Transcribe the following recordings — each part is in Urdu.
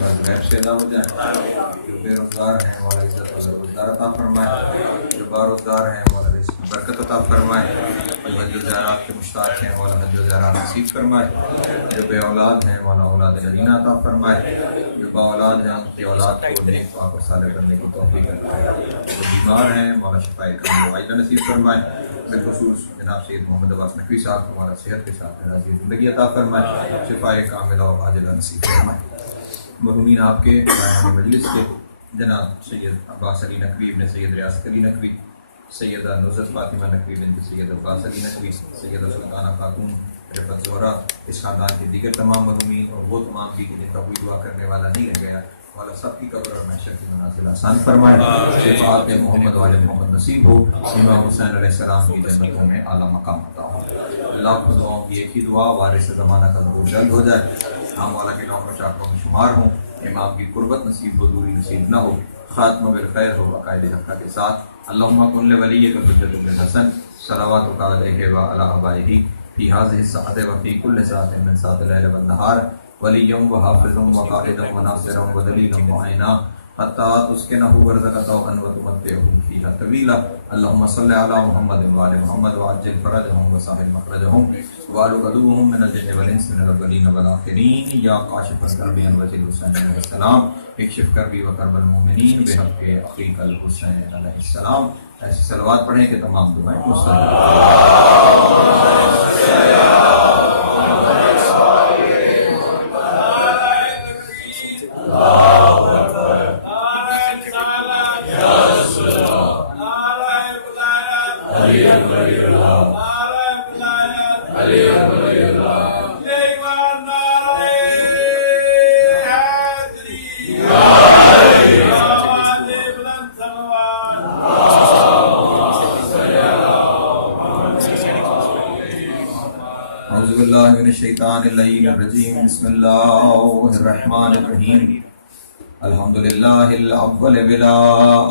کا غیب سے ادا ہو جائے. جو بے روزگار ہیں مولا عزت و روزگار عطا فرمائے. جو باروزگار ہیں مولا رزق برکت عطا فرمائے. جو حج و زیارات کے مشتاق ہیں مولا حج و زیارات نصیب فرمائے. جو بے اولاد ہیں مولا اولاد نبینہ عطا فرمائے. جو با اولاد ہیں ان کی اولاد کو نیک پاک و صالح کرنے کی توفیق عطا فرمائے. جو بیمار ہیں مولا شفائے کاملہ عاجلہ نصیب فرمائے. بالخصوص جناب سید محمد عباس نقوی صاحب کو ہمارا صحت کے ساتھ راضی زندگی عطا فرمائے. شفائے کاملہ و عاجلہ نصیب فرمائے. مرحومین آپ کے مجلس کے جناب سید عباس علی نقوی ابن سید ریاست علی نقوی، سیدہ نصرت فاطمہ نقوی بنت سید عباس علی نقوی، سیدہ سلطانہ خاتون رفعت زہرا، اس خاندان کے دیگر تمام مرحومین اور وہ تمام بھی جن کا کوئی دعا کرنے والا نہیں رہ گیا، والا سب کی قبر اور محشر کی منازل آسان فرمائے. شفاعت محمد والے محمد نصیب ہو. امام حسین علیہ السلام کی جنتوں میں اعلیٰ مقام عطا ہو. اللہ کو دعاؤں کی ایک ہی دعا، وارث زمانہ کا ظہور جلد ہو جائے، ہم والا کے نوکر چاکروں میں شمار ہوں، امام کی قربت نصیب ہو، دوری نصیب نہ ہو، خاتمہ بالخیر ہو عقائد حقہ کے ساتھ. اللہم کن لولیک حجۃ بن حسن صلواتک علیہ وعلی آبائہ فی ہذہ الساعۃ وفی کل ساعۃ من ساعات اللیل والنہار ولیًا وحافظا وقائدا وناصرا ودلیلا معینا حتی تسکنہ ارضک طوعا وتمتعہ فیہا طویلا. اللہم صل علی محمد وآل محمد وعجل فرجہم وسہل مخرجہم وآل عدوہم من الجن والانس من الاولین والآخرین. یا کاشف الکرب عن وجہ الحسین علیہ السلام اکشف کربی وکرب المؤمنین بحق اخیک الحسین علیہ السلام. ایسی صلوات پڑھیں کہ تمام دعائیں الشیطان اللعین الرجیم. بسم اللہ الرحمن الرحیم. الحمدللہ الاول بلا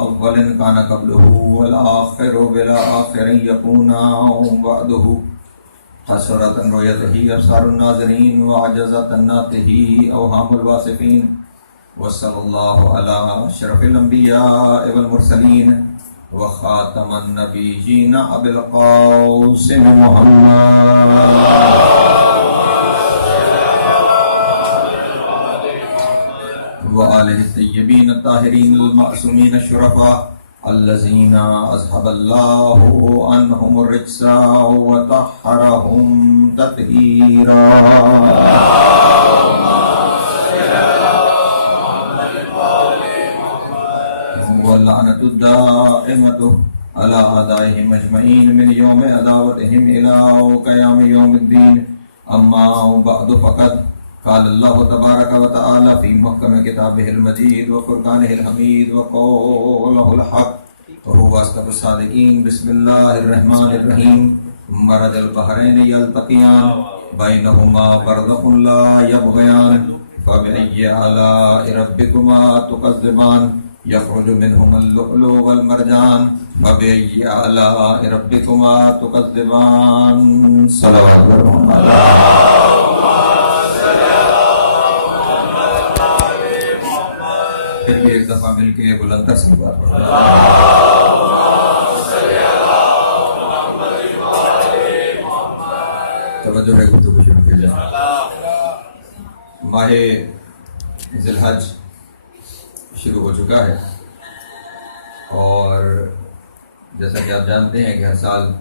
اول کان قبلہ والآخر بلا آخر یکون بعدہ حسرت رؤیتہ ابصار الناظرین وعجزت الناطقہ اوہام الواصفین. وصلی اللہ علی اشرف الانبیاء والمرسلین وخاتم النبیین ابی القاسم محمد وآلہ الطیبین الطاہرین المعصومین الشرفاء الذین اذھب اللہ عنہم الرجس وطہرہم تطہیرا. واللعنۃ الدائمۃ علی اعدائہم اجمعین من یوم عداوتہم الی قیام یوم الدین. اما بعد فقط قال اللہ تبارک و تعالی فی محکم کتابہ المجید وفرقانہ الحمید وقولہ الحق وہو اصدق الصادقین. بسم اللہ الرحمن الرحیم. مرج البحرین یلتقیان بینہما برزخ لا یبغیان فبأی آلاء ربکما تکذبان یخرج منہما اللؤلؤ والمرجان فبأی آلاء ربکما تکذبان. صلوات اللہ ایک دفعہ مل کے بلند تر سے بات پڑھیں. توجہ ہے گفتگو شروع کی جائے. ماہ ذی الحج شروع ہو چکا ہے اور جیسا کہ آپ جانتے ہیں کہ ہر سال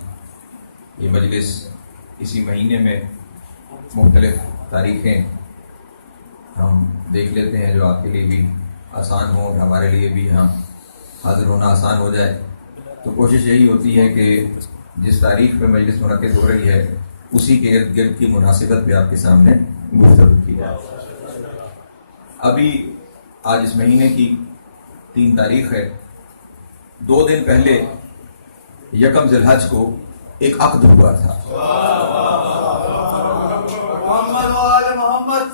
یہ مجلس اسی مہینے میں مختلف تاریخیں ہم دیکھ لیتے ہیں جو آپ کے لیے بھی آسان ہو اور ہمارے لیے بھی ہم حاضر ہونا آسان ہو جائے. تو کوشش یہی ہوتی ہے کہ جس تاریخ پہ مجلس منعقد ہو رہی ہے اسی کے ارد گرد کی مناسبت بھی آپ کے سامنے گفتگو کی جائے. ابھی آج اس مہینے کی 3 تاریخ ہے. 2 دن پہلے یکم ذی الحج کو ایک عقد ہوا تھا. محمد وآل محمد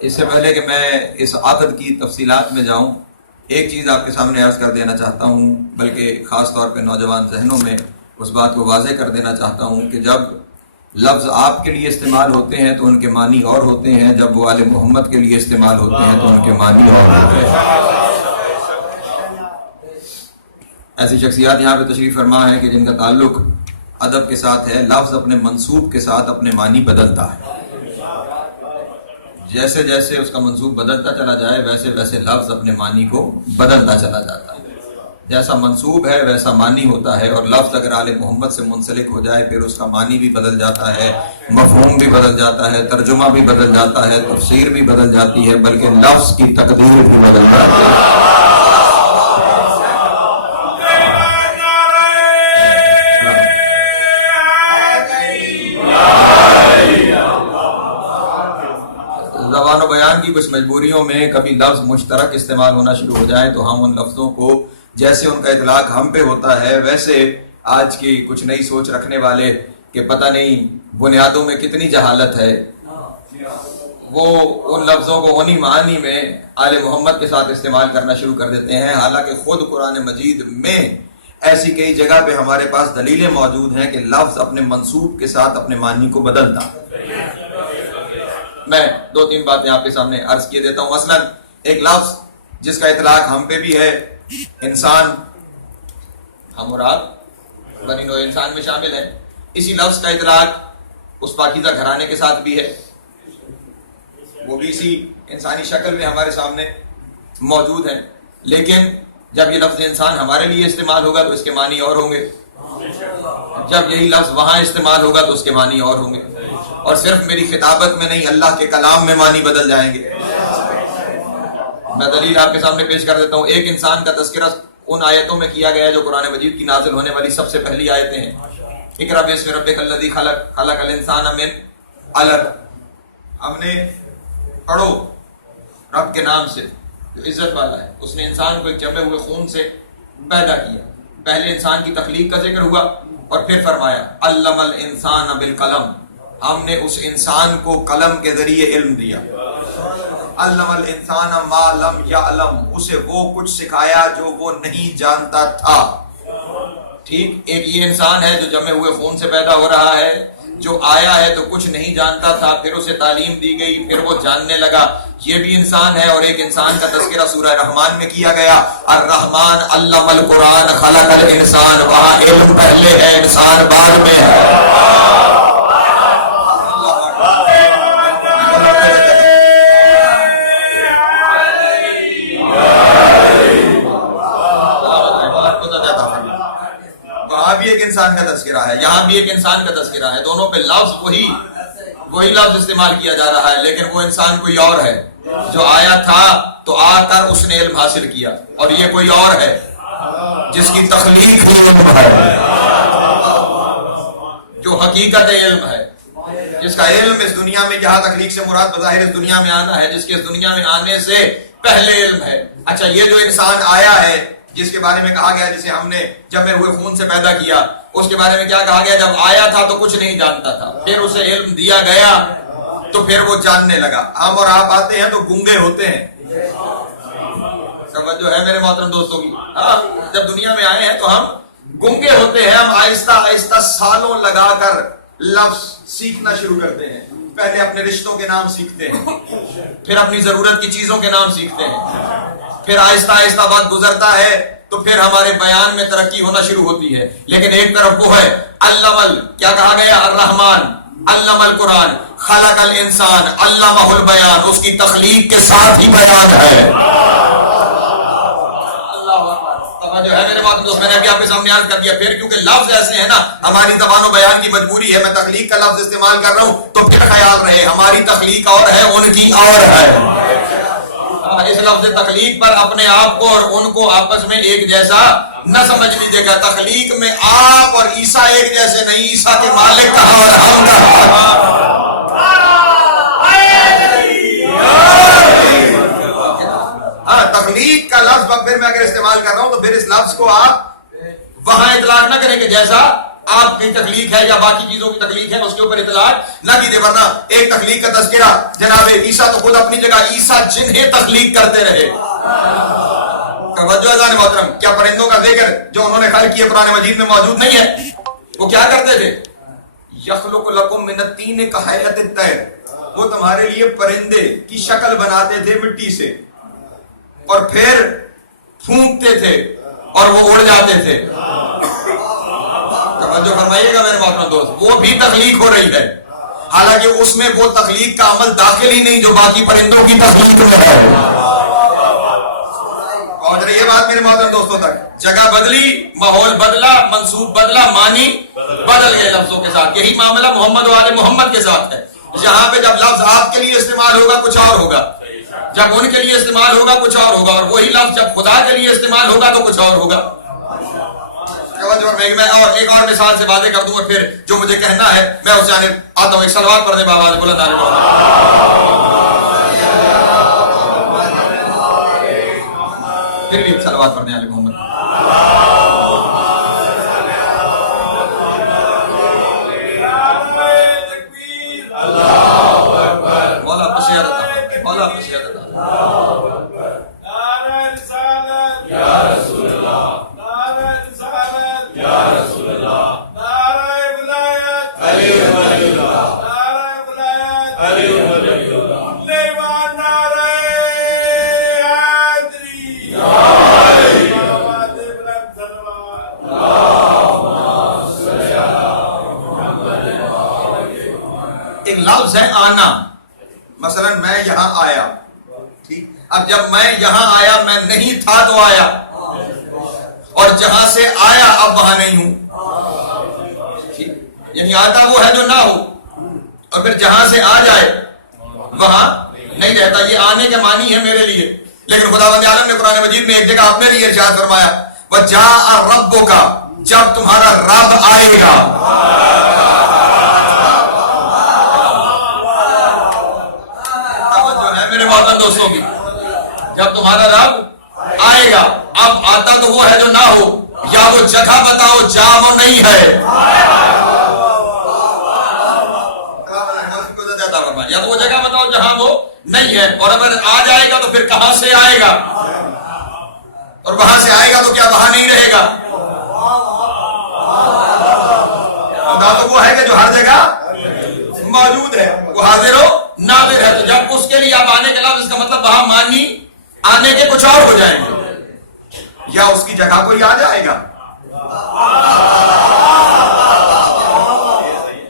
اس سے پہلے کہ میں اس عقد کی تفصیلات میں جاؤں ایک چیز آپ کے سامنے عرض کر دینا چاہتا ہوں، بلکہ خاص طور پہ نوجوان ذہنوں میں اس بات کو واضح کر دینا چاہتا ہوں کہ جب لفظ آپ کے لیے استعمال ہوتے ہیں تو ان کے معنی اور ہوتے ہیں، جب وہ آل محمد کے لیے استعمال ہوتے ہیں تو ان کے معنی اور ہوتے ہیں۔ ایسی شخصیات یہاں پہ تشریف فرما ہے کہ جن کا تعلق ادب کے ساتھ ہے، لفظ اپنے منصوب کے ساتھ اپنے معنی بدلتا ہے، جیسے جیسے اس کا منصوب بدلتا چلا جائے ویسے ویسے لفظ اپنے معنی کو بدلتا چلا جاتا ہے۔ جیسا منصوب ہے ویسا معنی ہوتا ہے، اور لفظ اگر آل محمد سے منسلک ہو جائے پھر اس کا معنی بھی بدل جاتا ہے، مفہوم بھی بدل جاتا ہے، ترجمہ بھی بدل جاتا ہے، تفسیر بھی بدل جاتی ہے، بلکہ لفظ کی تقدیر بھی بدل جاتی ہے۔ زبان و بیان کی کچھ مجبوریوں میں کبھی لفظ مشترک استعمال ہونا شروع ہو جائے تو ہم ان لفظوں کو جیسے ان کا اطلاق ہم پہ ہوتا ہے ویسے آج کی کچھ نئی سوچ رکھنے والے کہ پتہ نہیں بنیادوں میں کتنی جہالت ہے، وہ ان لفظوں کو انہی معانی میں آل محمد کے ساتھ استعمال کرنا شروع کر دیتے ہیں، حالانکہ خود قرآن مجید میں ایسی کئی جگہ پہ ہمارے پاس دلیلیں موجود ہیں کہ لفظ اپنے منصوب کے ساتھ اپنے معنی کو بدلتا۔ میں دو تین باتیں آپ کے سامنے عرض کیے دیتا ہوں۔ مثلا ایک لفظ جس کا اطلاق ہم پہ بھی ہے، انسان، ہم اور آپ بنی نوع انسان میں شامل ہے، اسی لفظ کا اطلاق اس پاکیزہ گھرانے کے ساتھ بھی ہے، وہ بھی اسی انسانی شکل میں ہمارے سامنے موجود ہے، لیکن جب یہ لفظ انسان ہمارے لیے استعمال ہوگا تو اس کے معنی اور ہوں گے، جب یہی لفظ وہاں استعمال ہوگا تو اس کے معنی اور ہوں گے، اور صرف میری خطابت میں نہیں اللہ کے کلام میں معنی بدل جائیں گے۔ میں دلیل آپ کے سامنے پیش کر دیتا ہوں۔ ایک انسان کا تذکرہ ان آیتوں میں کیا گیا ہے جو قرآن مجید کی نازل ہونے والی سب سے پہلی آیتیں ہیں۔ اقرأ باسم ربک الذی خلق، خلق الانسان من علق۔ ہم نے پڑھو رب کے نام سے جو عزت والا ہے، اس نے انسان کو ایک جمے ہوئے خون سے پیدا کیا۔ پہلے انسان کی تخلیق کا ذکر ہوا اور پھر فرمایا علم الانسان بالقلم، ہم نے اس انسان کو قلم کے ذریعے علم دیا۔ علم الانسان ما لم یعلم، اسے وہ کچھ سکھایا جو وہ نہیں جانتا تھا۔ ٹھیک، ایک یہ انسان ہے جو جمے ہوئے خون سے پیدا ہو رہا ہے، جو آیا ہے تو کچھ نہیں جانتا تھا، پھر اسے تعلیم دی گئی، پھر وہ جاننے لگا، یہ بھی انسان ہے۔ اور ایک انسان کا تذکرہ سورہ رحمان میں کیا گیا، الرحمن علم القرآن خلق الانسان، وہاں علم پہلے ہے انسان بعد میں ہے۔ بھی ایک انسان کا تذکرہ ہے، یہاں بھی ایک انسان کا تذکرہ ہے، دونوں پہ لفظ وہی لفظ استعمال کیا جا رہا ہے، لیکن وہ انسان کوئی اور ہے جو آیا تھا تو آ کر اس نے علم حاصل کیا، اور یہ کوئی اور ہے جس کی تخلیق ہے، جو حقیقت علم ہے، جس کا علم اس دنیا میں، یہاں تخلیق سے مراد بظاہر اس دنیا میں آنا ہے، جس کے اس دنیا میں آنے سے پہلے علم ہے۔ اچھا، یہ جو انسان آیا ہے جس کے بارے میں کہا گیا جسے ہم نے جمے ہوئے خون سے پیدا کیا، اس کے بارے میں کیا کہا گیا؟ جب آیا تھا تو کچھ نہیں جانتا تھا، پھر اسے علم دیا گیا تو پھر وہ جاننے لگا۔ ہم اور آپ آتے ہیں تو گنگے ہوتے ہیں، توجہ ہے میرے محترم دوستوں کی؟ جب دنیا میں آئے ہیں تو ہم گنگے ہوتے ہیں، ہم آہستہ آہستہ سالوں لگا کر لفظ سیکھنا شروع کرتے ہیں۔ پہلے اپنے رشتوں کے نام سیکھتے ہیں، پھر اپنی ضرورت کی چیزوں کے نام سیکھتے ہیں، پھر آہستہ آہستہ وقت گزرتا ہے تو پھر ہمارے بیان میں ترقی ہونا شروع ہوتی ہے۔ لیکن ایک طرف وہ ہے علم، کیا کہا گیا؟ الرحمن علم القرآن خلق الانسان علمہ البیان، اس کی تخلیق کے ساتھ ہی بیان ہے۔ جو ہے میرے بات دوست، میں نے ابھی آپ کے سامنے عرض کر دیا، پھر کیونکہ لفظ ایسے ہیں نا، ہماری زبان و بیان کی مجبوری ہے، میں تخلیق کا لفظ استعمال کر رہا ہوں تو پھر خیال رہے ہماری تخلیق اور ہے، ان کی اور ہے۔ اس لفظ تخلیق پر اپنے آپ کو اور ان کو آپس میں ایک جیسا نہ سمجھ لیجیے گا۔ تخلیق میں آپ اور عیسیٰ ایک جیسے نہیں، عیسیٰ کے مالک کہاں اور ہم کہاں۔ تخلیق کا لفظ پھر میں اگر استعمال کر رہا ہوں تو پھر اس لفظ کو آپ وہاں اطلاق نہ کریں کہ جیسا آپ کی تخلیق ہے یا باقی چیزوں کی تخلیق ہے اس کے اوپر اطلاق نہ کیجیے، ورنہ ایک تخلیق کا تذکرہ جناب عیسیٰ تو خود اپنی جگہ عیسیٰ جنہیں تخلیق کرتے رہے۔ توجہ اذان محترم، کیا پرندوں کا ذکر جو انہوں نے خلق کیے قرآن مجید میں موجود نہیں ہے؟ وہ کیا کرتے تھے؟ یخلق لکم من الطین کہیئۃ الطیر، وہ تمہارے لیے پرندے کی شکل بناتے تھے مٹی سے اور پھر پھونکتے تھے اور وہ اڑ جاتے تھے. توجہ فرمائیے گا میرے محترم دوست، وہ بھی تخلیق ہو رہی ہے، حالانکہ اس میں وہ تخلیق کا عمل داخل ہی نہیں جو باقی پرندوں کی تخلیق میں ہے. پہنچ رہی ہے بات میرے محترم دوستوں تک؟ جگہ بدلی، ماحول بدلا، منصوب بدلا، معنی بدل گئے لفظوں کے ساتھ. یہی معاملہ محمد و آل محمد کے ساتھ ہے. یہاں پہ جب لفظ آپ کے لیے استعمال ہوگا کچھ اور ہوگا، جب ان کے لیے استعمال ہوگا کچھ اور ہوگا، اور وہی لفظ جب خدا کے لیے استعمال ہوگا تو کچھ اور ہوگا. میں اور ایک اور مثال سے باتیں کر دوں اور پھر جو مجھے کہنا ہے میں اس جانب آتا ہوں. ایک صلوات پڑھنے بابا بلند علی پھر بھی ایک صلوات پڑھنے علی محمد. مولا بشیرت، مولا بشیرت. ایک لفظ ہے آنا، مثلا میں یہاں آیا، ٹھیک، اب جب میں یہاں آیا میں نہیں تھا تو آیا، اور جہاں سے آیا اب وہاں نہیں ہوں. یعنی آتا وہ ہے جو نہ ہو، اور پھر جہاں سے آ جائے وہاں نہیں رہتا. یہ آنے کے معنی ہے میرے لیے، لیکن خداوند عالم نے قرآن مجید میں ایک جگہ اپنے لیے ارشاد فرمایا وَجَاءَ رَبُّكَ، جب تمہارا رب آئے گا. توجہ ہے میرے محترم دوستوں کی، جب تمہارا رب آئے گا. اب آتا تو وہ ہے جو نہ ہو، یا وہ جگہ بتاؤ جہاں وہ نہیں ہے. یا تو وہ جگہ بتاؤ جہاں وہ نہیں ہے، اور اگر آ جائے گا تو پھر کہاں سے آئے گا، اور وہاں سے آئے گا تو کیا وہاں نہیں رہے گا؟ خدا تو وہ ہے کہ جو ہر جگہ موجود ہے، وہ حاضر و ناظر ہے. تو جب اس کے لیے آپ آنے کے لفظ، اس کا مطلب وہاں معنی آنے کے کچھ اور ہو جائیں گے، یا اس کی جگہ کوئی آ جائے گا.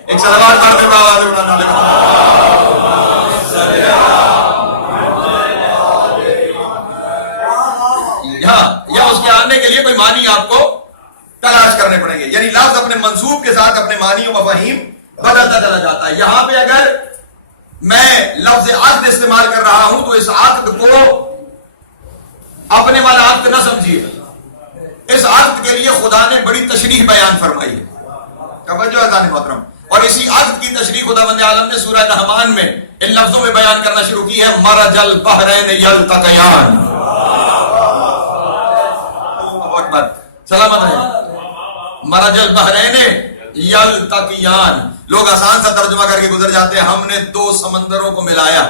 ایک صلوات پڑھتے یا اس کے آنے کے لیے کوئی معنی آپ کو تلاش کرنے پڑیں گے. یعنی لفظ اپنے منصوب کے ساتھ اپنے معنی و مفاہیم بدلتا چلا جاتا ہے. یہاں پہ اگر میں لفظ عقد استعمال کر رہا ہوں تو اس عقد کو اپنے والا عقد نہ سمجھیے. اس عقد کے لیے خدا نے بڑی تشریح بیان فرمائی ہے. توجہ ہے ذہن محترم. اور اسی عقد کی تشریح خداوند عالم نے سورہ رحمان میں ان لفظوں میں بیان کرنا شروع کی ہے مرج البحرین یلتقیان. سلامت ہے. مرج البحرین یلتقیان. لوگ آسان سا ترجمہ کر کے گزر جاتے ہیں، ہم نے دو سمندروں کو ملایا،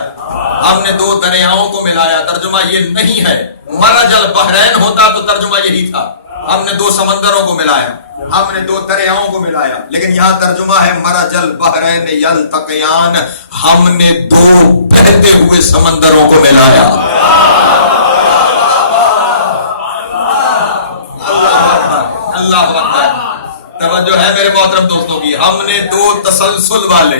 ہم نے دو دریاؤں کو ملایا. ترجمہ یہ نہیں ہے. مرج البحرین ہوتا تو ترجمہ یہی تھا، ہم نے دو سمندروں کو ملایا، ہم نے دو دریاؤں کو ملایا. لیکن یہاں ترجمہ ہے مرج البحرین یلتقیان، ہم نے دو بہتے ہوئے سمندروں کو ملایا. اللہ اکبر. توجہ ہے میرے محترم دوستوں کی. ہم نے دو تسلسل والے،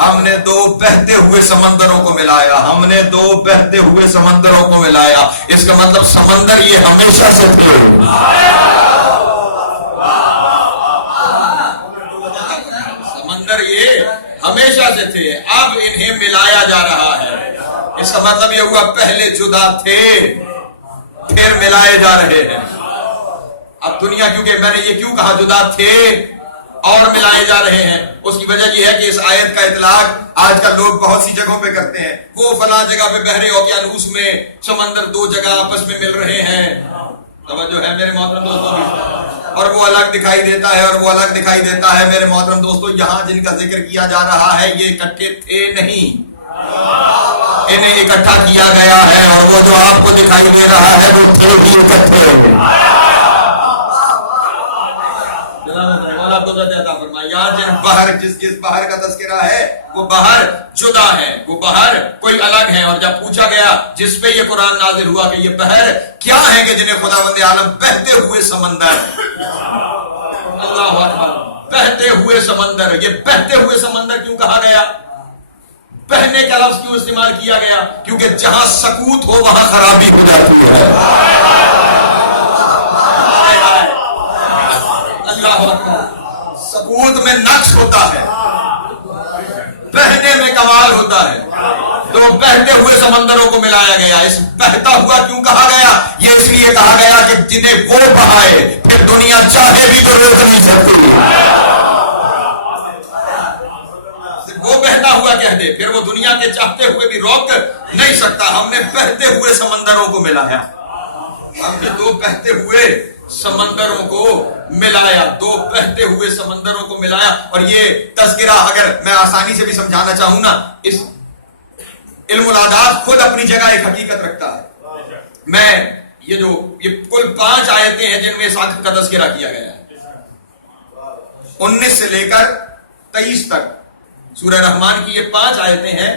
ہم نے دو بہتے ہوئے سمندروں کو ملایا، ہم نے دو بہتے ہوئے سمندروں کو ملایا. اس کا مطلب سمندر یہ ہمیشہ سے تھے. سمندر یہ ہمیشہ سے تھے، اب انہیں ملایا جا رہا ہے. اس کا مطلب یہ ہوا پہلے جدا تھے پھر ملائے جا رہے ہیں. اب دنیا، کیونکہ میں نے یہ کیوں کہا جدا تھے اور ملائے جا رہے ہیں، اس کی وجہ یہ ہے کہ اس آیت کا اطلاق آج کل لوگ بہت سی جگہوں پہ کرتے ہیں. وہ فلاں جگہ پہ بحر اوقیانوس میں سمندر دو جگہ آپس میں مل رہے ہیں. توجہ ہے میرے محترم دوستوں. اور وہ الگ دکھائی دیتا ہے اور وہ الگ دکھائی دیتا ہے. میرے محترم دوستوں، یہاں جن کا ذکر کیا جا رہا ہے یہ اکٹھے تھے نہیں، انہیں اکٹھا کیا گیا ہے. اور وہ جو آپ کو دکھائی دے رہا ہے وہ تھے ہی اکٹھے. آپ کو قدرت عطا فرمائے. یہاں جن بحر جس بحر کا تذکرہ ہے وہ بحر جدا ہے, وہ بحر کوئی الگ ہے. اور جب پوچھا گیا جس پہ یہ قرآن نازل ہوا کہ یہ بحر کیا ہے کہ جنہیں خداوند عالم بہتے ہوئے سمندر, اللہ اکبر, بہتے ہوئے سمندر. یہ بہتے ہوئے سمندر کیوں کہا گیا؟ بہنے کا لفظ کیوں استعمال کیا گیا؟ کیونکہ جہاں سکوت ہو وہاں خرابی ہو جاتی ہے. اللہ اکبر, سکوت میں نقص ہوتا ہے, بہنے میں کمال ہوتا ہے. تو بہتے ہوئے سمندروں کو ملایا گیا. اس بہتا ہوا کیوں کہا گیا؟ یہ اس لیے کہا گیا کہ جنہیں وہ بہائے پھر دنیا چاہے بھی تو روک نہیں سکتی. وہ بہتا ہوا کہہ دے پھر وہ دنیا کے چاہتے ہوئے بھی روک نہیں سکتا. ہم نے بہتے ہوئے سمندروں کو ملایا. ہم نے دو بہتے ہوئے سمندروں کو ملایا, دو بہتے ہوئے سمندروں کو ملایا. اور یہ تذکرہ اگر میں آسانی سے بھی سمجھانا چاہوں نا, اس علم العادات خود اپنی جگہ ایک حقیقت رکھتا ہے. میں یہ کل 5 آیتیں ہیں جن میں اس عقد کا تذکرہ کیا گیا ہے, 19 سے لے کر 23 تک. سورہ رحمان کی یہ 5 آیتیں ہیں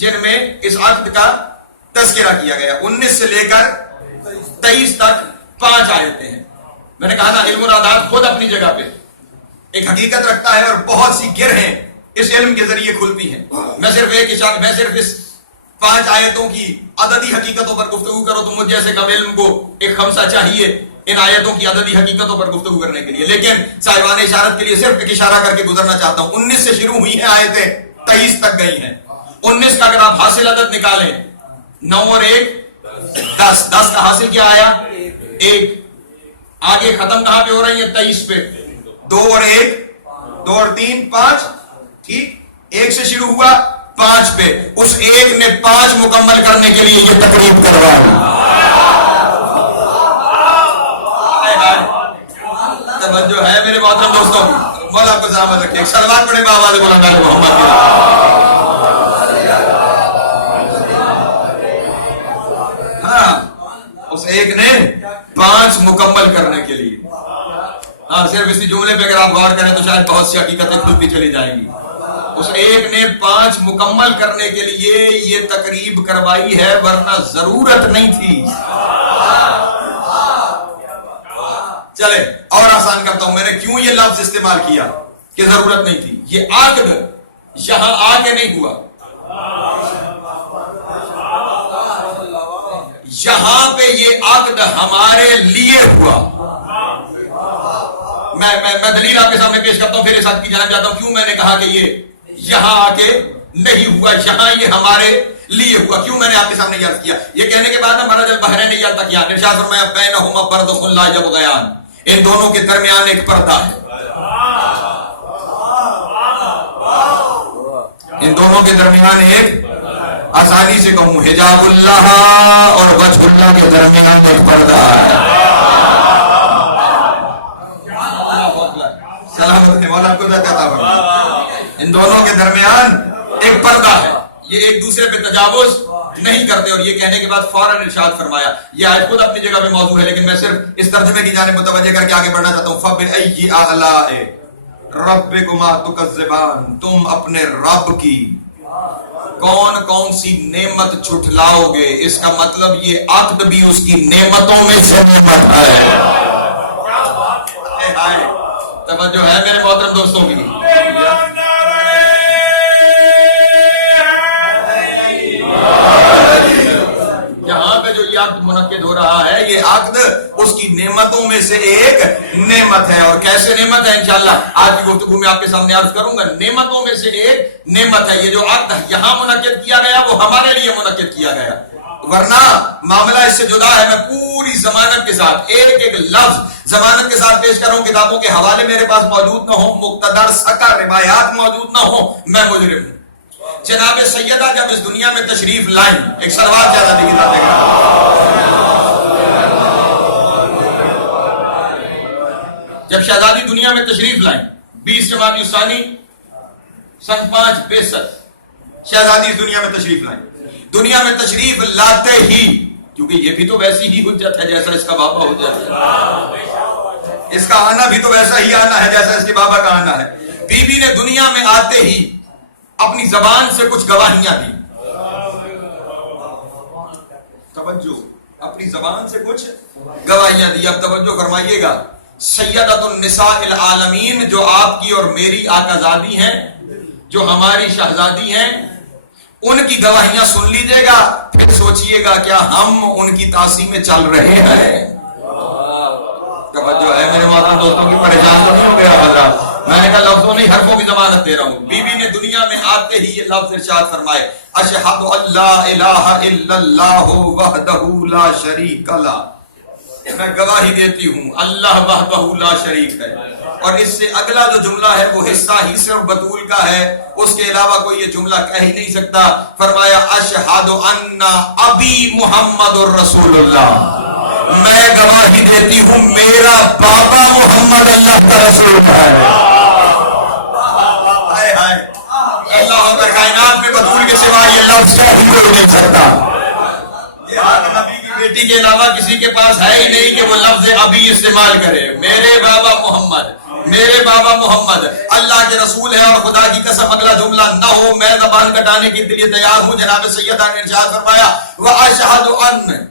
جن میں اس عقد کا تذکرہ کیا گیا. 19 سے لے کر 23 تک 5 آیتیں ہیں. میں نے کہا نا علم العادات خود اپنی جگہ پہ ایک حقیقت رکھتا ہے اور بہت سی گرہیں اس علم کے ذریعے کھلتی ہیں. میں صرف اس 5 آیتوں کی عددی حقیقتوں پر گفتگو کرو تو مجھ جیسے کم علم کو ایک خمسہ چاہیے ان آیتوں کی عددی حقیقتوں پر گفتگو کرنے کے لیے. لیکن صاحبان اشارت کے لیے صرف ایک اشارہ کر کے گزرنا چاہتا ہوں. 19 سے شروع ہوئی ہیں آیتیں, 23 تک گئی ہیں. 19 کا اگر آپ حاصل عدد نکالیں 9 اور 1 10, 10 کا حاصل کیا آیا 1. آگے ختم کہاں پہ ہو رہی ہیں 23 پہ, 2 اور 1 2 اور 3 5. ٹھیک, 1 سے شروع ہوا 5 پہ. اس 1 نے 5 مکمل کرنے کے لیے یہ تقریب کروایا. جو ہے میرے محترم دوستوں, مولا کو سلامت رکھے. ایک سلوات پڑھیں بآواز بلند محمد. ہاں, اس 1 نے 5 مکمل کرنے کے لیے. ہاں, صرف اسی جملے پہ اگر آپ غور کریں تو شاید بہت سی حقیقتیں کھلتی چلی جائیں گی. اس 1 نے 5 مکمل کرنے کے لیے یہ تقریب کروائی ہے, ورنہ ضرورت نہیں تھی. چلے اور آسان کرتا ہوں, میں نے کیوں یہ لفظ استعمال کیا کہ ضرورت نہیں تھی. یہ عقد یہاں آ کے نہیں ہوا, یہاں پہ یہ عقد ہمارے لیے ہوا. میں دلیل آپ کے سامنے پیش کرتا ہوں, پھر اس عقد کی جانب جاتا ہوں. کیوں میں نے کہا کہ یہ یہاں آ کے نہیں ہوا, یہاں یہ ہمارے لیے ہوا. کیوں میں نے آپ کے سامنے یاد کیا؟ یہ کہنے کے بعد نا مرج البحرین یلتقیان, ارشاد فرمایا بینہما برزخ لا یبغیان, ان دونوں کے درمیان ایک پردہ ہے. ان دونوں کے درمیان ایک, آسانی سے کہوں, حجاب اللہ اور وجہ اللہ کے درمیان ایک پردہ ہے. سلامت ہے مولا کو عطا فرمائے. ان دونوں کے درمیان ایک پردہ ہے, یہ ایک دوسرے پہ تجاوز نہیں کرتے. اور یہ کہنے کے بعد فوراً ارشاد فرمایا, یہ آیت خود اپنی جگہ پہ موضوع ہے لیکن میں صرف اس ترجمے کی جانب متوجہ کر کے آگے بڑھنا چاہتا ہوں. فَبِأَيِّ آلَاءِ رَبِّكُمَا تُكَذِّبَانِ, تم اپنے رب کی کون کون سی نعمت جھٹلاؤ گے. اس کا مطلب یہ عقد بھی اس کی نعمتوں میں سے نعمت ہے. توجہ ہے میرے محترم دوستوں کی. یہاں پہ جو یہ عقد منعقد ہو رہا ہے, یہ عقد اس کی نعمتوں میں سے ایک نعمت ہے. اور کیسے نعمت ہے انشاءاللہ آج کی گفتگو میں آپ کے سامنے عرض کروں گا. نعمتوں میں سے ایک نعمت ہے. یہ جو عقد یہاں منعقد کیا گیا وہ ہمارے لیے منعقد کیا گیا, ورنہ معاملہ اس سے جدا ہے. میں پوری ضمانت کے ساتھ ایک ایک لفظ ضمانت کے ساتھ پیش کروں. کتابوں کے حوالے میرے پاس موجود نہ ہوں, مقتدر سکر روایات موجود نہ ہوں, میں مجرم ہوں. جناب سیدہ جب اس دنیا میں تشریف لائیں, ایک سلوات زیادہ دیکھیں. جب شہزادی دنیا میں تشریف لائیں 20 جمادی الثانی سن 562, شہزادی اس دنیا میں تشریف لائیں. دنیا میں تشریف لاتے ہی, کیونکہ یہ بھی تو ویسی ہی حجت ہے جیسا اس کا بابا حجت ہے, اس کا آنا بھی تو ویسا ہی آنا ہے جیسا اس کے بابا کا آنا ہے. بی بی نے دنیا میں آتے ہی اپنی زبان سے کچھ گواہیاں دی. توجہ, اپنی زبان سے کچھ گواہیاں دی. اب توجہ فرمائیے گا, سیدۃ النساء العالمین جو آپ کی اور میری آقا زادی ہیں, جو ہماری شہزادی ہیں, ان کی گواہیاں سن لیجئے گا, پھر سوچئے گا کیا ہم ان کی تاثیر میں چل رہے ہیں. توجہ ہے میرے محترم دوستوں کی, پریشان تو نہیں ہو گیا بندہ. میں نے کہا لفظوں نہیں حرفوں کی ضمانت دے رہا ہوں. بی بی نے دنیا میں آتے ہی یہ لفظ ارشاد فرمائے, اشہد ان لا الہ الا اللہ وحدہ لا شریک لہ, میں گواہی دیتی ہوں اللہ وحدہ لا شریک ہے. اور اس سے اگلا جو جملہ ہے وہ حصہ ہی صرف بطول کا ہے, اس کے علاوہ کوئی یہ جملہ کہہ ہی نہیں سکتا. فرمایا اشہد ان ابی محمد الرسول اللہ, میں گواہی دیتی ہوں میرا بابا محمد اللہ کا رسول ہے. اللہ اکبر, کائنات میں بطول کے سوا یہ لفظ کوئی نہیں سکتا. یہ حق نبی کی بیٹی کے علاوہ کسی کے پاس ہے ہی نہیں کہ وہ لفظ ابھی استعمال کرے. میرے بابا محمد, میرے بابا محمد اللہ کے رسول ہے. اور خدا کی قسم اگلا جملہ نہ ہو میں زبان کٹانے کے لیے تیار ہوں. جناب سیدہ نے ارشاد فرمایا واشہد ان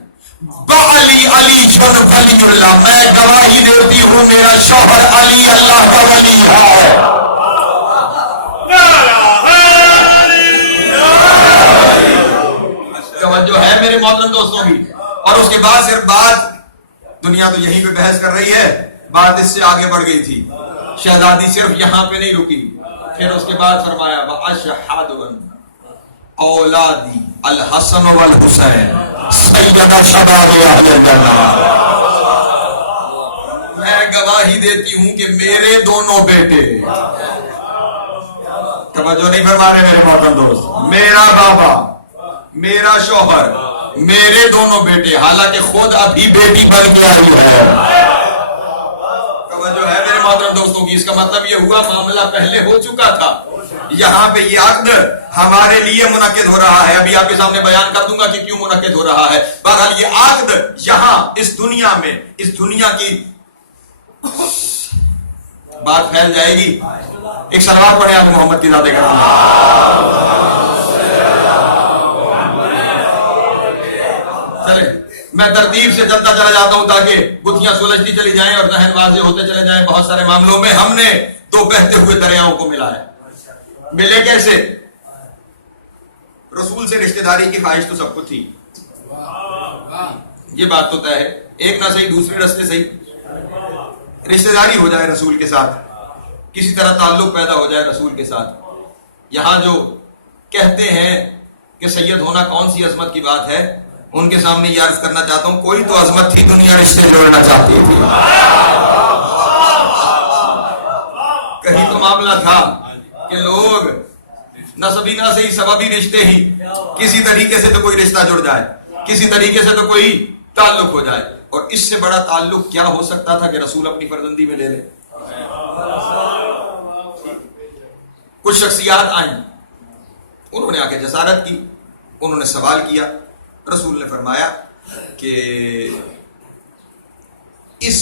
بعلی علی جن ولی اللہ, میں گواہی دیتی ہوں میرا شوہر علی اللہ کا ولی ہے. توجہ ہے میرے محترم دوستوں کی. اور اس کے بعد صرف بات, دنیا تو یہیں پہ بحث کر رہی ہے, بات اس سے آگے بڑھ گئی تھی. شہزادی صرف یہاں پہ نہیں رکی, پھر اس کے بعد فرمایا واشہد ان اولادی الحسن والحسین سیدہ شباب اہل الجنہ, میں گواہی دیتی ہوں کہ میرے دونوں بیٹے, توجہ نہیں فرما رہے میرے محترم دوست, میرا بابا, میرا شوہر, میرے دونوں بیٹے, حالانکہ خود ابھی بیٹی بن کے آئی ہے. توجہ ہے میرے محترم دوستوں کی. اس کا مطلب یہ ہوا معاملہ پہلے ہو چکا تھا, یہاں پہ یہ عقد ہمارے لیے منعقد ہو رہا ہے. ابھی آپ کے سامنے بیان کر دوں گا کہ کیوں منعقد ہو رہا ہے. بہرحال یہ عقد یہاں اس دنیا میں, اس دنیا کی بات پھیل جائے گی. ایک صلوات پڑھیں آپ محمد کی ذات کرام. چلیں میں ترتیب سے چلتا چلا جاتا ہوں تاکہ گتھیاں سلجھتی چلی جائیں اور ذہن واضح ہوتے چلے جائیں. بہت سارے معاملوں میں ہم نے دو بہتے ہوئے دریاؤں کو ملا ہے. ملے کیسے؟ رسول سے رشتہ داری کی خواہش تو سب کو تھی, یہ بات تو طے ہے. ایک نہ صحیح دوسرے رستے صحیح رشتہ داری ہو جائے رسول کے ساتھ, کسی طرح تعلق پیدا ہو جائے رسول کے ساتھ. یہاں جو کہتے ہیں کہ سید ہونا کون سی عظمت کی بات ہے, ان کے سامنے یہ عرض کرنا چاہتا ہوں کوئی تو عظمت تھی, دنیا رشتے جوڑنا چاہتی تھی. کہیں تو معاملہ تھا کہ لوگ نسبی نہ صحیح سببی رشتے ہی کسی طریقے سے تو کوئی رشتہ جڑ جائے, کسی طریقے سے تو کوئی تعلق ہو جائے. اور اس سے بڑا تعلق کیا ہو سکتا تھا کہ رسول اپنی فرزندی میں لے لے. کچھ شخصیات آئیں, انہوں نے آ کے جسارت کی, انہوں نے سوال کیا. رسول نے فرمایا کہ اس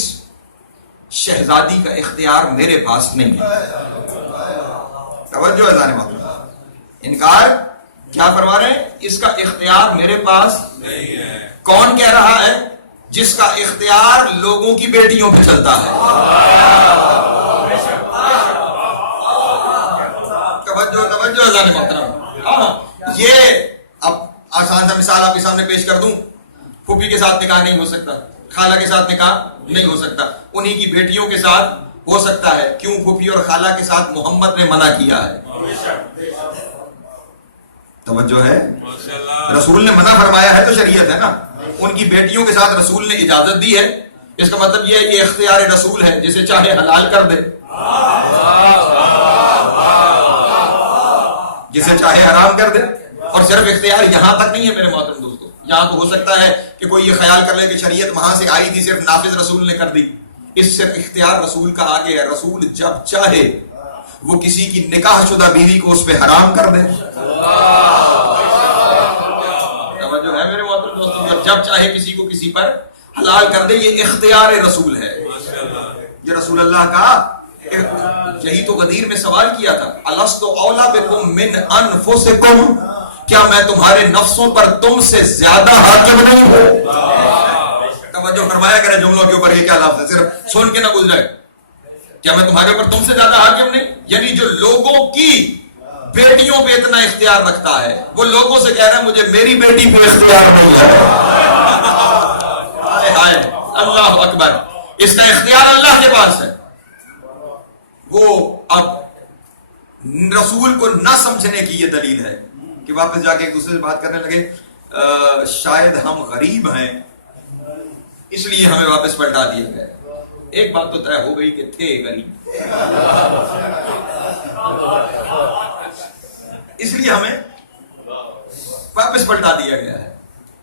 شہزادی کا اختیار میرے پاس نہیں ہے. توجہ ہے محترم, انکار کیا فرما رہے ہیں, اس کا اختیار میرے پاس نہیں ہے. کون کہہ رہا ہے؟ جس کا اختیار لوگوں کی بیٹیوں پہ چلتا ہے. توجہ ہے محترم. یہ اب آسان سا مثال آپ کے سامنے پیش کر دوں. پھوپھی کے ساتھ نکاح نہیں ہو سکتا, خالہ کے ساتھ نکاح نہیں ہو سکتا, انہی کی بیٹیوں کے ساتھ ہو سکتا ہے. کیوں؟ پھوپھی اور خالہ کے ساتھ محمد نے منع کیا ہے. توجہ ہے, رسول نے منع فرمایا ہے تو شریعت ہے نا. ان کی بیٹیوں کے ساتھ رسول نے اجازت دی ہے. اس کا مطلب یہ اختیار رسول ہے, جسے چاہے حلال کر دے, جسے چاہے حرام کر دے. اور صرف اختیار یہاں تک نہیں ہے میرے محترم دوستو, یہاں تو ہو سکتا ہے کہ کوئی یہ خیال کر لے کہ شریعت وہاں سے آئی تھی, صرف نافذ رسول نے کر دی. اس سے اختیار رسول کا آگے ہے. رسول جب چاہے وہ کسی کی نکاح شدہ بیوی کو اس پہ حرام کر دے. توجہ ہے میرے محترم دوستو, جب چاہے کسی کو کسی پر حلال کر دے, یہ اختیار رسول ہے. یہ رسول اللہ کا یہی تو غدیر میں سوال کیا تھا، الست اولا بکم من انفسکم، کیا میں تمہارے نفسوں پر تم سے زیادہ حاکم نہیں ہوں؟ توجہ فرمایا کرے جملوں کے اوپر، یہ کیا لفظ ہے، صرف سن کے نہ گزرے. کیا میں تمہارے اوپر تم سے زیادہ حاکم نہیں؟ یعنی جو لوگوں کی بیٹیوں پہ اتنا اختیار رکھتا ہے وہ لوگوں سے کہہ رہا ہے مجھے میری بیٹی پہ اختیار نہیں ہے. ہائے اللہ اکبر، اس کا اختیار اللہ کے پاس ہے. وہ اب رسول کو نہ سمجھنے کی یہ دلیل ہے کہ واپس جا کے ایک دوسرے سے بات کرنے لگے شاید ہم غریب ہیں اس لیے ہمیں واپس پلٹا دیا گیا. ایک بات تو طے ہو گئی کہ تھے غریب، اس لیے ہمیں واپس پلٹا دیا گیا ہے.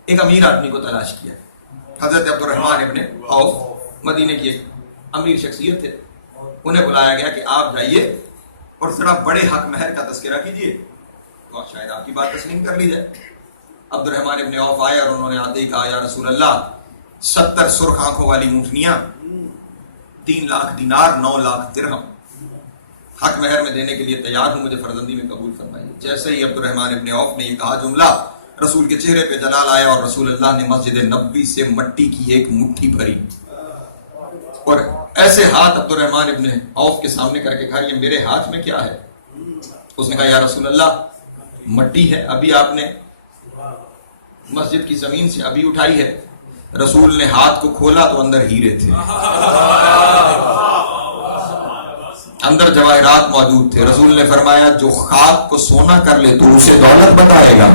ایک امیر آدمی کو تلاش کیا، حضرت عبد الرحمن ابن عوف مدینے کی ایک امیر شخصیت تھے. انہیں بلایا گیا کہ آپ جائیے اور ذرا بڑے حق مہر کا تذکرہ کیجیے تو شاید آپ کی بات تسلیم کر لی جائے. عبد الرحمن ابن عوف آئے اور انہوں نے آتے ہی کہا یا رسول اللہ 70 سرخ آنکھوں والی اونٹنیاں، 3 لاکھ دینار، 9 لاکھ درہم حق مہر میں دینے کے لیے تیار ہوں، مجھے فرزندی میں قبول فرمائیے. جیسے ہی عبد الرحمن ابن عوف نے یہ کہا جملہ، رسول کے چہرے پہ جلال آیا اور رسول اللہ نے مسجد نبوی سے مٹی کی ایک مٹھی بھری اور ایسے ہاتھ عبد الرحمن ابن عوف کے سامنے کر کے کہا یہ میرے ہاتھ میں کیا ہے؟ اس نے کہا یا رسول اللہ مٹی ہے، ابھی آپ نے مسجد کی زمین سے ابھی اٹھائی ہے. رسول نے ہاتھ کو کھولا تو اندر ہیرے تھے، اندر جواہرات موجود تھے. رسول نے فرمایا جو خاک کو سونا کر لے تو اسے دولت بتائے گا.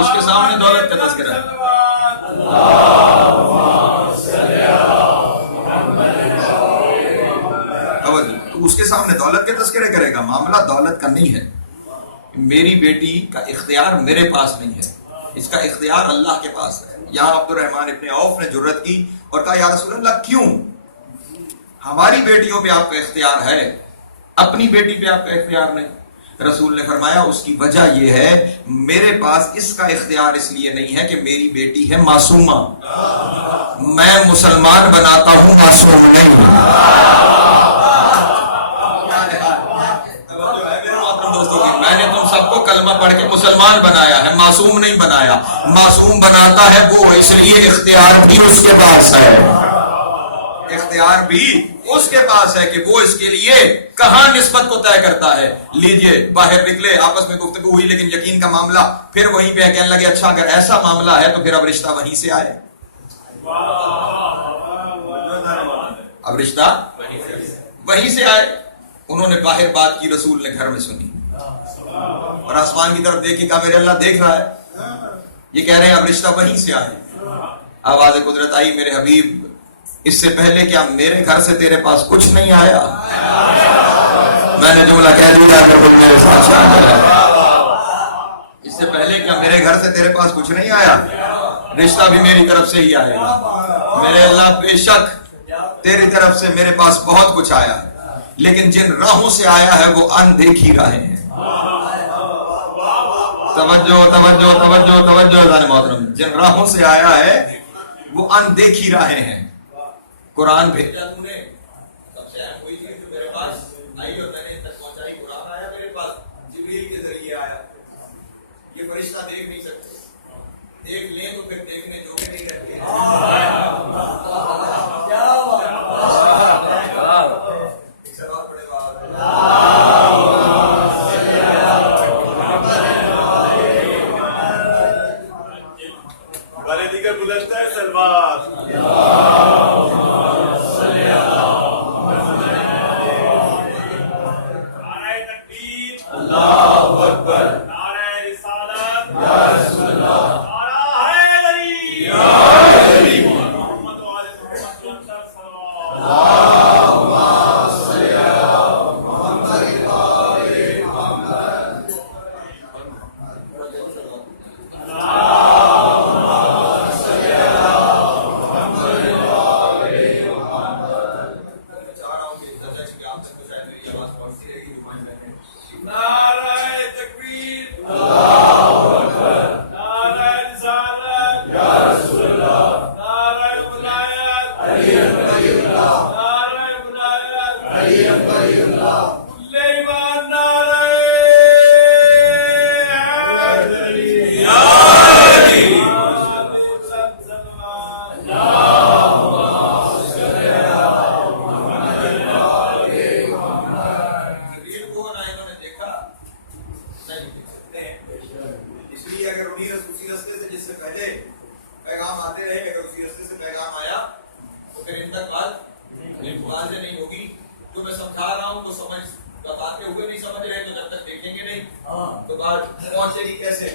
اس کے سامنے دولت کا تذکرہ ہے. اس کے سامنے دولت کے تذکرے کرے گا. معاملہ دولت کا نہیں ہے. میری بیٹی کا اختیار میرے پاس نہیں ہے، اس کا اختیار اللہ کے پاس ہے. یہاں عبد الرحمن ابن عوف نے جرت کی اور کہا یا رسول اللہ کیوں؟ ہماری بیٹیوں پہ آپ کا اختیار ہے، اپنی بیٹی پہ آپ کا اختیار نہیں. رسول نے فرمایا اس کی وجہ یہ ہے میرے پاس اس کا اختیار اس لیے نہیں ہے کہ میری بیٹی ہے معصومہ، میں مسلمان بناتا ہوں معصوم نہیں. میں نے تم سب کو کلمہ پڑھ کے مسلمان بنایا ہے، معصوم نہیں بنایا. معصوم بناتا ہے وہ، اس لیے اختیار بھی اس کے پاس ہے. اختیار بھی اس کے پاس ہے کہ وہ اس کے لیے کہاں نسبت کو طے کرتا ہے. لیجئے باہر نکلے، آپس میں گفتگو ہوئی لیکن یقین کا معاملہ پھر وہیں پہ کہنے لگے اچھا اگر ایسا معاملہ ہے تو پھر اب رشتہ وہیں سے آئے. اب رشتہ وہیں سے آئے. انہوں نے باہر بات کی، رسول نے گھر میں سنی اور آسمان کی طرف دیکھی، کہا میرے اللہ دیکھ رہا ہے، یہ کہہ رہے ہیں اب رشتہ وہیں سے آئے. آواز قدرت آئی میرے حبیب اس سے پہلے کیا میرے گھر سے تیرے پاس کچھ نہیں آیا؟ میں نے جملہ کہہ دیا کہ تم میرے ساتھ شامل ہے. اس سے پہلے کیا میرے گھر سے تیرے پاس کچھ نہیں آیا؟ رشتہ بھی میری طرف سے ہی آئے گا. میرے اللہ بے شک تیری طرف سے میرے پاس بہت کچھ آیا ہے، لیکن جن راہوں سے آیا ہے وہ اندیکھی راہیں ہیں. توجہ توجہ توجہ توجہ محترم، جن راہوں سے آیا ہے وہ اندیکھی راہیں ہیں. قرآن بھیجا تو نے سب سے اہم وہی چیز جو میرے پاس آئی اور میں نے تک پہنچائی. قرآن آیا میرے پاس، جبریل کے ذریعے آیا. یہ فرشتہ دیکھ نہیں سکتے، دیکھ لیں تو پھر دیکھنے جو نہیں رہتے. بڑے دیگر گزشتہ ہے سلوات. اللہ اکبر، نعرہ رسالت یا رسول اللہ، نعرہ حیدری یا حیدری، محمد و آل محمد انصر صلوات. اللہم صلی علی محمد و آل محمد. اللہم صلی علی محمد و آل محمد. چاہ رہا ہوں کہ درجہ کہ آپ تک تو شاید میری آواز پہنچتی رہے گی. نعرہ تکبیر، اللہ اکبر، نعرہ رسالت یا رسول اللہ. واضح نہیں ہوگی. جو میں سمجھا رہا ہوں تو سمجھ بتاتے ہوئے نہیں سمجھ رہے تو جب تک دیکھیں گے نہیں تو بات پہنچے گی کیسے؟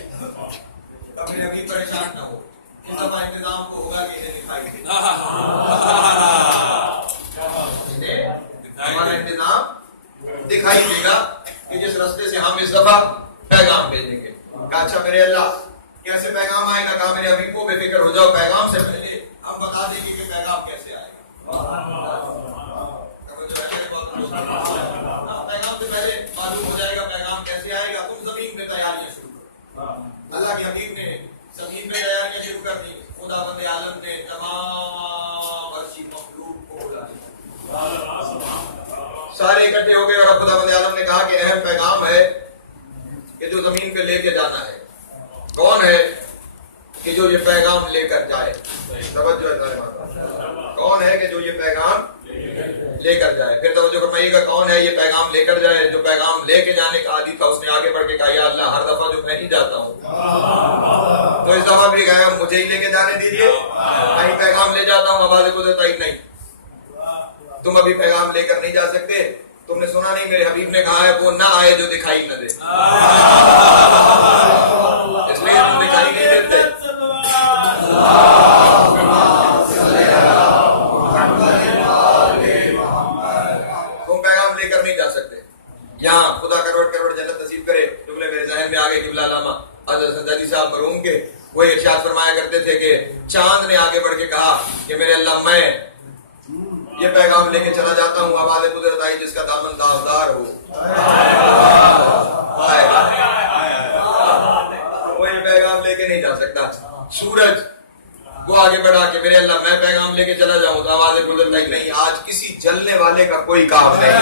اب میرے ابھی پریشان نہ ہو. اس دفعہ انتظام کو ہوگا کہ انہیں دکھائی دے. ہمارا انتظام دکھائی دے گا کہ جس راستے سے ہم اس دفعہ پیغام بھیجیں گے. کہا اچھا میرے اللہ کیسے پیغام آئے گا؟ کہا میرے ابھی کو بے فکر ہو جاؤ، پیغام سے پہلے ہم بتا دیں گے کہ پیغام کیسے آئے گا. پیغام سے پہلے معلوم ہو جائے گا پیغام کیسے آئے گا. تم زمین میں تیاریاں شروع کرو. اللہ کے حبیب نے زمین میں تیاریاں شروع کر دی. خدا بند عالم نے تمام عرشی مخلوق کو بلا سارے اکٹھے ہو گئے اور خدا بند عالم نے کہا کہ اہم پیغام ہے کہ جو زمین پہ لے کے جانا ہے. کون ہے کہ جو یہ پیغام لے کر جائے؟ توجہ ہے. کون ہے کہ جو یہ پیغام لے کر جائے؟ پھر توجہ فرمائیے گا کون ہے یہ پیغام لے کر جائے؟ جو پیغام لے کے جانے کا عادی تھا اس نے آگے بڑھ کے کہا یا اللہ ہر دفعہ جو میں نہیں جاتا ہوں تو اس دفعہ بھی کہا مجھے ہی لے کے جانے دیجیے. میں پیغام لے جاتا ہوں، آواز کو دیتا ہی نہیں. تم ابھی پیغام لے کر نہیں جا سکتے. تم نے سنا نہیں میرے حبیب نے کہا ہے وہ نہ آئے جو دکھائی نہ دے. اس لیے تم دکھائی نہیں دیتے. تم پیغام لے کر نہیں جا سکتے. یہاں خدا کروڑ جنت نصیب کرے جملے میرے ذہن میں آگے قبلہ علامہ حضرت سنجادی صاحب مرحوم کے وہ ارشاد فرمایا کرتے تھے کہ چاند نے آگے بڑھ کے کہا کہ میرے اللہ میں یہ پیغام لے کے چلا جاتا ہوں، آواز قدرت آئی جس کا دامن داغدار ہو. وہ یہ پیغام لے کے نہیں جا سکتا. سورج وہ آگے بڑھا کے میرے اللہ میں پیغام لے کے چلا جاؤں تو آواز قدرت آئی نہیں. آج کسی جلنے والے کا کوئی کام نہیں ہے.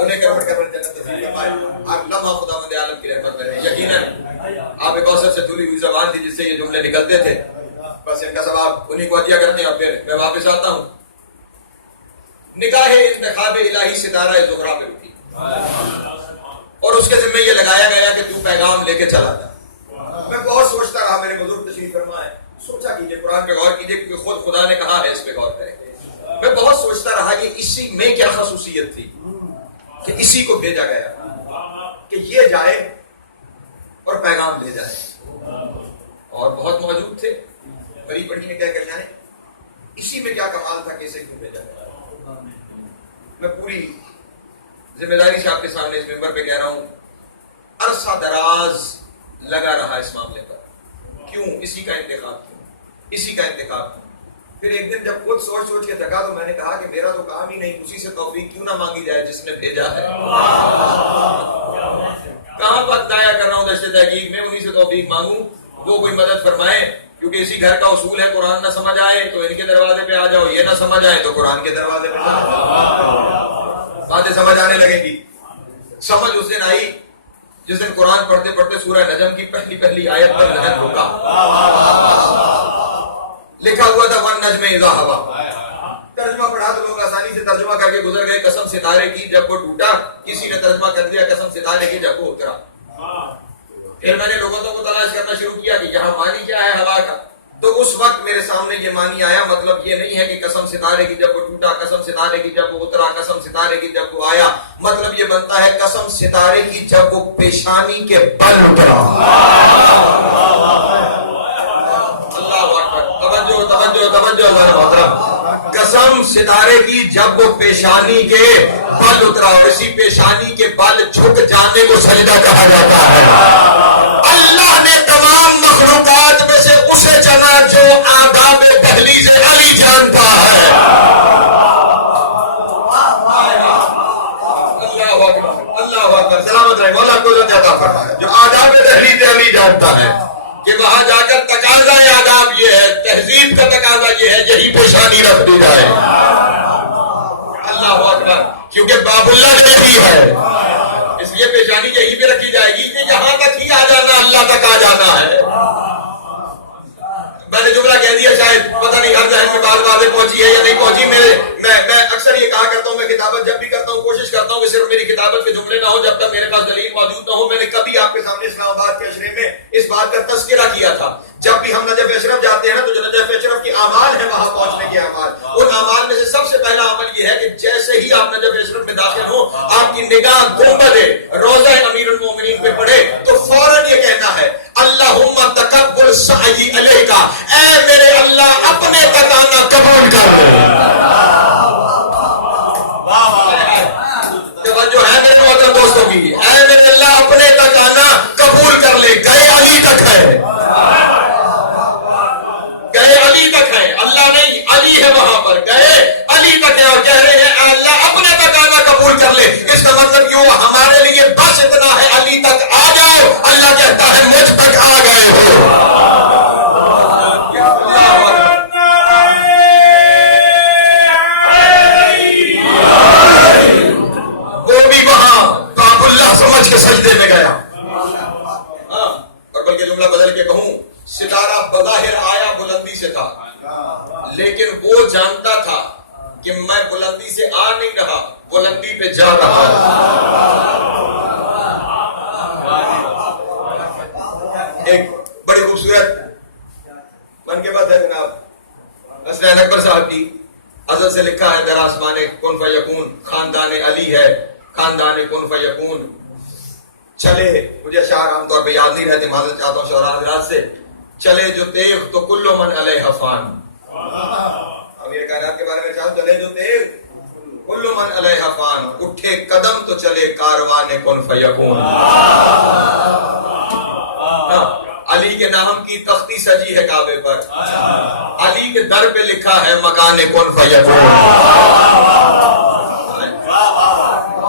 انہیں کروڑ جنت نصیب فرمائے. آپ لمحہ خدا مند عالم کی رحمت میں یقیناً آپ ایک اوسط سے دھلی ہوئی زبان تھی جس سے یہ جملے نکلتے تھے. بس ان کا ثواب انہیں کو عطیہ کرتے ہیں. اور پھر میں واپس آتا ہوں. نگاہ انتخاب الہی ستارہ زہرا پہ اٹھی اور اس کے ذمہ یہ لگایا گیا کہ تو پیغام لے کے چلا جا. میں بہت سوچتا رہا. میرے بزرگ تشریف فرما ہے. سوچا کیجئے، قرآن پہ غور کیجئے کیونکہ خود خدا نے کہا ہے اس پہ غور کریں. میں بہت سوچتا رہا کہ اسی میں کیا خصوصیت تھی کہ اسی کو بھیجا گیا کہ یہ جائے اور پیغام لے جائے. اور بہت موجود تھے بڑی بڑی نے کہہ کر جانے اسی میں کیا کمال تھا کہ اسے کیوں بھیجا گیا. میں پوری ذمہ داری سے آپ کے سامنے اس ممبر پہ کہہ رہا ہوں عرصہ دراز لگا رہا اس معاملے پر. کیوں اسی کا انتخاب کیوں اسی کا انتخاب کیوں. پھر ایک دن جب خود سوچ کے تھکا تو میں نے کہا کہ میرا تو کام ہی نہیں، اسی سے توفیق کیوں نہ مانگی جائے جس نے بھیجا ہے. کہاں وقت ضائع کر رہا ہوں دشت تحقیق میں. انہی سے توفیق مانگوں وہ کوئی مدد فرمائے. کیونکہ اسی گھر کا اصول ہے قرآن نہ سمجھ آئے تو ان کے دروازے پہ آ جاؤ، یہ نہ سمجھ آئے تو قرآن کے دروازے پہ آ جاؤ. باتیں سمجھ آنے لگیں گی. سمجھ اس دن آئی جس دن قرآن پڑھتے پڑھتے سورہ نجم کی پہلی آیت پر ذہن رکا. لکھا ہوا تھا وَالنَّجْمِ إِذَا هَوَىٰ. ترجمہ پڑھا تو لوگ آسانی سے ترجمہ کر کے گزر گئے. قسم ستارے کی جب وہ ٹوٹا کسی نے ترجمہ کر دیا قسم ستارے کی جب وہ اترا. پھر میں نے لوگوں کو تلاش کرنا شروع کیا کہ یہاں معنی کیا ہے ہوا کا. تو اس وقت میرے سامنے یہ معنی آیا. مطلب یہ نہیں ہے کہ قسم ستارے کی جب وہ ٹوٹا، قسم ستارے کی جب وہ اترا، قسم ستارے کی جب وہ آیا. مطلب یہ بنتا ہے قسم ستارے کی جب وہ پیشانی کے بل اترا. توجہ محترم. قسم ستارے کی جب وہ پیشانی کے بل اترا. اور اسی پیشانی کے بل جھک جانے کو سجدہ کہا جاتا ہے. اللہ نے تمام مخلوقات میں سے اسے چنا جو آداب دہلیز علی جانتا ہے. اللہ اکبر. سلامت رہے. مولا کو عطا فرمائے. جو آداب دہلیز علی جانتا ہے کہ وہاں جا کر تقاضا آداب یہ ہے، تہذیب کا تقاضا یہ ہے یہی پیشانی رکھ دی جائے. اللہ اکبر. کیونکہ باب اللہ یہی ہے اس لیے پیشانی یہی پہ رکھی جائے گی کہ یہاں تک ہی آ جانا اللہ تک آ جانا ہے. میں نے جملہ کہہ دیا شاید پتہ نہیں ہر ذہن میں بات واضح پہنچی ہے یا نہیں پہنچی. میں اکثر یہ کہا کرتا ہوں میں کتابت جب بھی کرتا ہوں کوشش کرتا ہوں کہ صرف میری کتابت کے جملے نہ ہو جب تک میرے پاس دلیل موجود نہ ہو. میں نے کبھی آپ کے سامنے اسلام آباد کے اشرے میں اس بات کا تذکرہ کیا تھا جب بھی ہم نجف اشرف جاتے ہیں نا تو جو نجف اشرف کی اعمال ہیں وہاں پہنچنے کے اعمال، ان اعمال میں سے سب سے پہلا عمل یہ ہے کہ جیسے ہی آپ نجف اشرف میں داخل ہوں آپ کی نگاہ گنبد روضہ امیر المومنین پہ پڑے تو فوراً یہ کہنا ہے اللہم تقبل سعی علیہ کا، اے میرے اللہ اپنے تکانا قبول کر لے۔ جو ہے میرے محترم دوستوں کی، اے میرے اللہ اپنے تک آنا قبول کر لے۔ گئے علی تک ہے، گئے علی تک ہے، اللہ نہیں علی ہے وہاں پر، گئے علی تک ہے اور کہہ رہے ہیں اے اللہ اپنے تک آنا قبول کر لے۔ اس کا مطلب یہ ہوا ہمارے لیے بس اتنا ہے علی تک آ جاؤ، اللہ کہتا ہے مجھ تک آ گئے ہو۔ سمجھ کے سجدے میں گیا، اور بلکہ جملہ بدل کے کہوں ستارہ بظاہر آیا بلندی سے تھا لیکن وہ جانتا تھا کہ میں بلندی سے آ نہیں رہا، بلندی پہ جا رہا۔ ایک بڑی خوبصورت من کے بات ہے جناب حسنین اکبر صاحب کی، ازل سے لکھا ہے در آسمان کن فیکون، خاندان علی ہے خاندان کن فیکون۔ چلے، مجھے اشعار عام طور پہ یاد نہیں رہتے، معذرت چاہتا ہوں شعراء حضرات سے، چلے جو تیغ تو کل من علیہ فان۔ امیر کائنات کے بارے میں چاہتا، چلے جو تیغ کل من علیہ فان، اٹھے قدم تو چلے کاروان کن فیکون۔ علی کے نام کی تختی سجی ہے کعبے پر، علی کے در پہ لکھا ہے مکان کن فیکون۔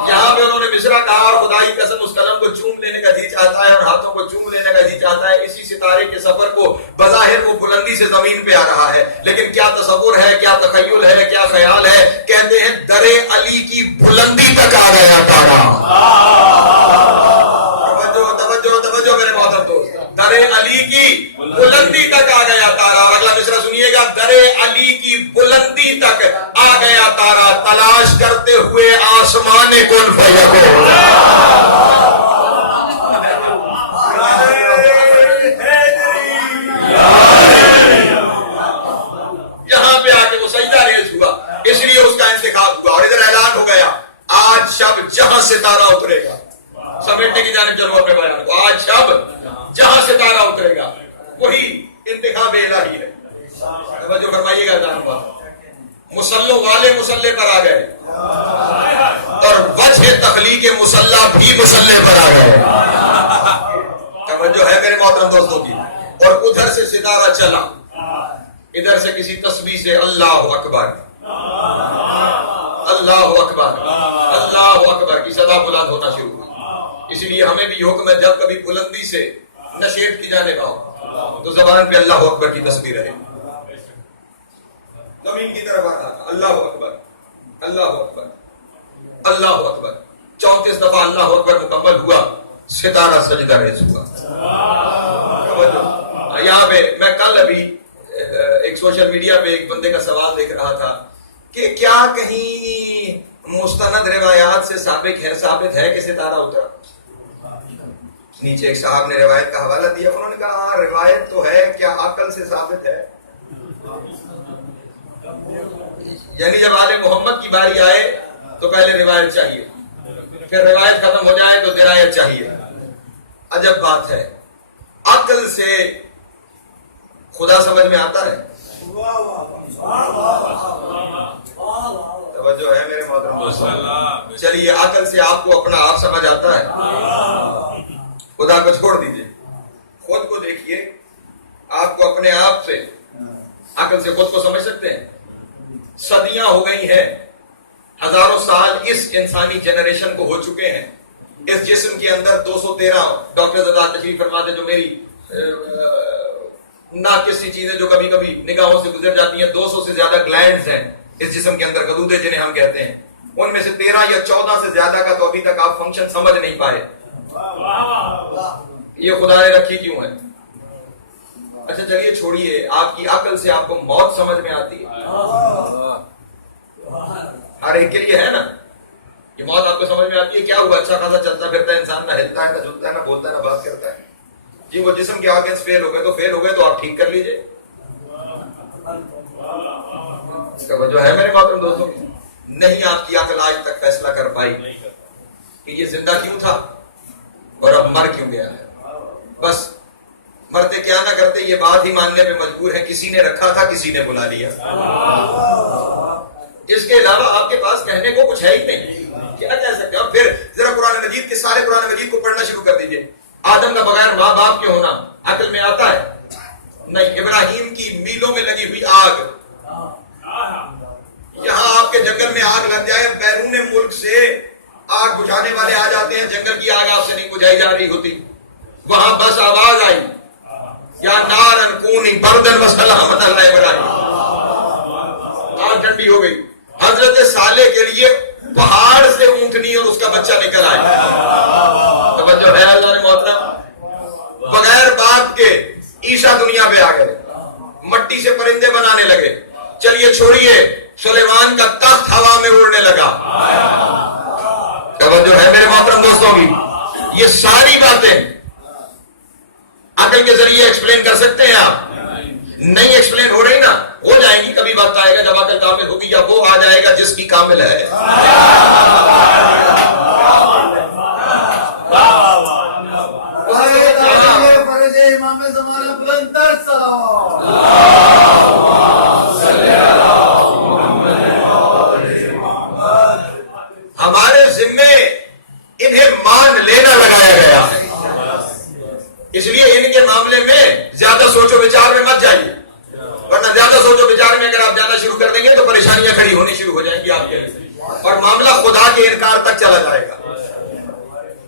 یہاں پہ انہوں نے مصرع کہا اور خدائی قسم اس قلم کو چوم لینے کا جی چاہتا ہے اور ہاتھوں کو چوم لینے کا جی چاہتا ہے۔ اسی ستارے کے سفر کو بظاہر وہ بلندی سے زمین پہ آ رہا ہے لیکن کیا تصور ہے، کیا تخیل ہے، کیا خیال ہے، کہتے ہیں در علی کی بلندی تک آ گیا تارا۔ توجہ میرے محترم دوست، در علی کی بلندی تک آ گیا تارا۔ اور اگلا مصرع سنیے گا، در علی کی بلندی تک آ گیا تارا، تلاش کرتے ہوئے آسمان کن فیکون۔ یہاں پہ آ کے وہ سجدہ ریز ہوا، اس لیے اس کا انتخاب ہوا اور ادھر اعلان ہو گیا آج شب جہاں ستارہ اترے گا، سمیٹنے کی جانب چلو اپنے بیان کو، آج شب جہاں ستارہ اترے گا وہی انتخاب الہی ہے۔ توجہ فرمائیے گا جان پر، مسلوں والے مسلح پر آ گئے اور وجہ تخلیق مسلح بھی مسلح پر آ گئے۔ توجہ ہے میرے محترم دوستوں کی، اور ادھر سے ستارہ چلا، ادھر سے کسی تسبیح سے اللہ اکبر اللہ اکبر اللہ اکبر کی صدا بلند ہونا شروع ہوئی۔ اسی لیے ہمیں بھی حکم ہے جب کبھی بلندی سے نشیب کی جانب آؤ تو زبان پہ اللہ اکبر کی تسبیح رہے، زمین کی طرف آنا اللہ اکبر اللہ اکبر اللہ اکبر۔ 34 دفعہ اللہ اکبر مکمل ہوا، ستارہ سجدہ ریز ہوا۔ یہاں پہ میں کل ابھی ایک سوشل میڈیا پہ ایک بندے کا سوال دیکھ رہا تھا کہ کیا کہیں مستند روایات سے ثابت ہے کہ ستارہ اترا؟ نیچے ایک صاحب نے روایت کا حوالہ دیا، انہوں نے کہا ہاں روایت تو ہے، کیا عقل سے ثابت ہے؟ یعنی جب آل محمد کی باری آئے تو پہلے روایت چاہیے، پھر روایت ختم ہو جائے تو درایت چاہیے۔ عجب بات ہے، عقل سے خدا سمجھ میں آتا ہے؟ توجہ ہے میرے محترم دوستو، چلیے عقل سے آپ کو اپنا آپ سمجھ آتا ہے؟ خدا کو چھوڑ دیجئے، خود کو دیکھیے، آپ کو اپنے آپ سے عقل سے خود کو سمجھ سکتے ہیں؟ صدیاں ہو گئی ہیں، ہزاروں سال اس انسانی جنریشن کو ہو چکے ہیں، اس جسم کے اندر 213 ڈاکٹر زدہ تشریف فرماتے جو میری ناقص سی چیزیں جو کبھی کبھی نگاہوں سے گزر جاتی ہیں، 200 سے زیادہ گلینڈز ہیں اس جسم کے اندر، غدودیں جنہیں ہم کہتے ہیں، ان میں سے 13 یا 14 سے زیادہ کا تو ابھی تک آپ فنکشن سمجھ نہیں پائے۔ یہ خدا نے رکھی کیوں ہے؟ اچھا چلیے چھوڑیے، آپ کی عقل سے آپ کو موت سمجھ میں آتی ہے؟ ہر ایک کے لیے ہے نا یہ موت، آپ کو سمجھ میں آتی ہے؟ کیا ہوا؟ اچھا خاصا چلتا پھرتا ہے انسان، نہ ہلتا ہے نہ جھلتا ہے نہ بولتا ہے نہ بات کرتا ہے، جی وہ جسم کے آرگنز فیل ہو گئے تو فیل ہو گئے تو آپ ٹھیک کر لیجئے. توجہ ہے میرے محترم دوستوں؟ نہیں آپ کی عقل آج تک فیصلہ کر پائی کہ یہ زندہ کیوں تھا اور اب مر کیوں گیا ہے. بس مرتے کیا نہ کرتے یہ بات ہی ماننے پہ مجبور ہے کسی نے رکھا تھا کسی نے بلا لیا. اس کے علاوہ آپ کے پاس کہنے کو کچھ ہے ہی نہیں. کیا کہہ سکتے ہیں؟ پھر ذرا قرآن مجید کے سارے قرآن مجید کو پڑھنا شروع کر دیجئے. آدم کا بغیر ماں باپ کے ہونا عقل میں آتا ہے؟ نہیں. ابراہیم کی میلوں میں لگی ہوئی آگ, یہاں آپ کے جنگل میں آگ لگ جائے, بیرون ملک سے آگ بجھانے والے آ جاتے ہیں, جنگل کی آگ آپ سے نہیں بجھائی جا رہی ہوتی, وہاں بس آواز آئی یا نارن کونی بردن وسلامۃ علی ابراہیم, آگ ٹھنڈی ہو گئی. حضرت صالح کے لیے پہاڑ سے اونٹنی اور اس کا بچہ نکل آیا. توجہ ہے اللہ نے محترم؟ بغیر باپ کے عیسیٰ دنیا پہ آ گئے, مٹی سے پرندے بنانے لگے. چلیے چھوڑیے, سلیمان کا تخت ہوا میں اڑنے لگا. توجہ ہے میرے محترم دوستوں کی؟ یہ ساری باتیں عقل کے ذریعے ایکسپلین کر سکتے ہیں آپ؟ نہیں ایکسپلین ہو رہی نا, ہو جائیں گی. کبھی وقت آئے گا جب عقل کامل ہوگی, یا وہ آ جائے گا جس کی کامل ہے. امام زمانہ بلند تر ہمارے ذمے انہیں مان لینا لگایا گیا ہے. اس لیے ان کے معاملے میں زیادہ سوچو بچار میں مت جائیے, ورنہ زیادہ سوچو بچار میں اگر آپ جانا شروع کر دیں گے تو پریشانیاں کھڑی ہونی شروع ہو جائیں گی آپ کے لیے, اور معاملہ خدا کے انکار تک چلا جائے گا.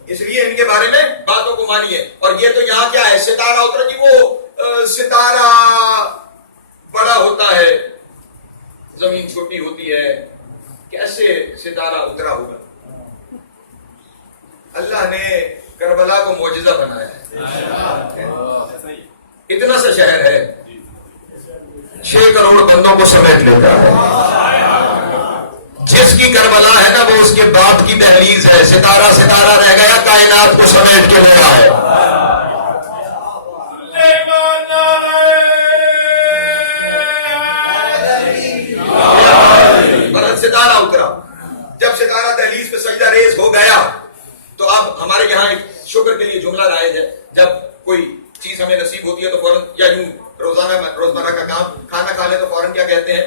اس لیے ان کے بارے میں باتوں کو مانیے. اور یہ تو یہاں کیا ہے, ستارہ اترا جی, وہ ستارہ بڑا ہوتا ہے زمین چھوٹی ہوتی ہے, کیسے ستارہ اترا ہوگا؟ اللہ نے کربلا کو معجزہ بنایا ہے. اتنا سا شہر ہے 6 کروڑ بندوں کو سمیٹ لیتا ہے. جس کی کربلا ہے نا وہ اس کے باپ کی دہلیز ہے. ستارہ ستارہ رہ گیا, کائنات کو سمیٹ کے لے رہا ہے. ستارہ اترا, جب ستارہ دہلیز پہ سجدہ ریز ہو گیا تو اب ہمارے یہاں ایک شکر کے لیے جملہ رائج ہے. جب کوئی چیز ہمیں نصیب ہوتی ہے تو فوراً, یا یوں روزمرہ کا کام کھانا کھا لے تو فوراً کیا کہتے ہیں؟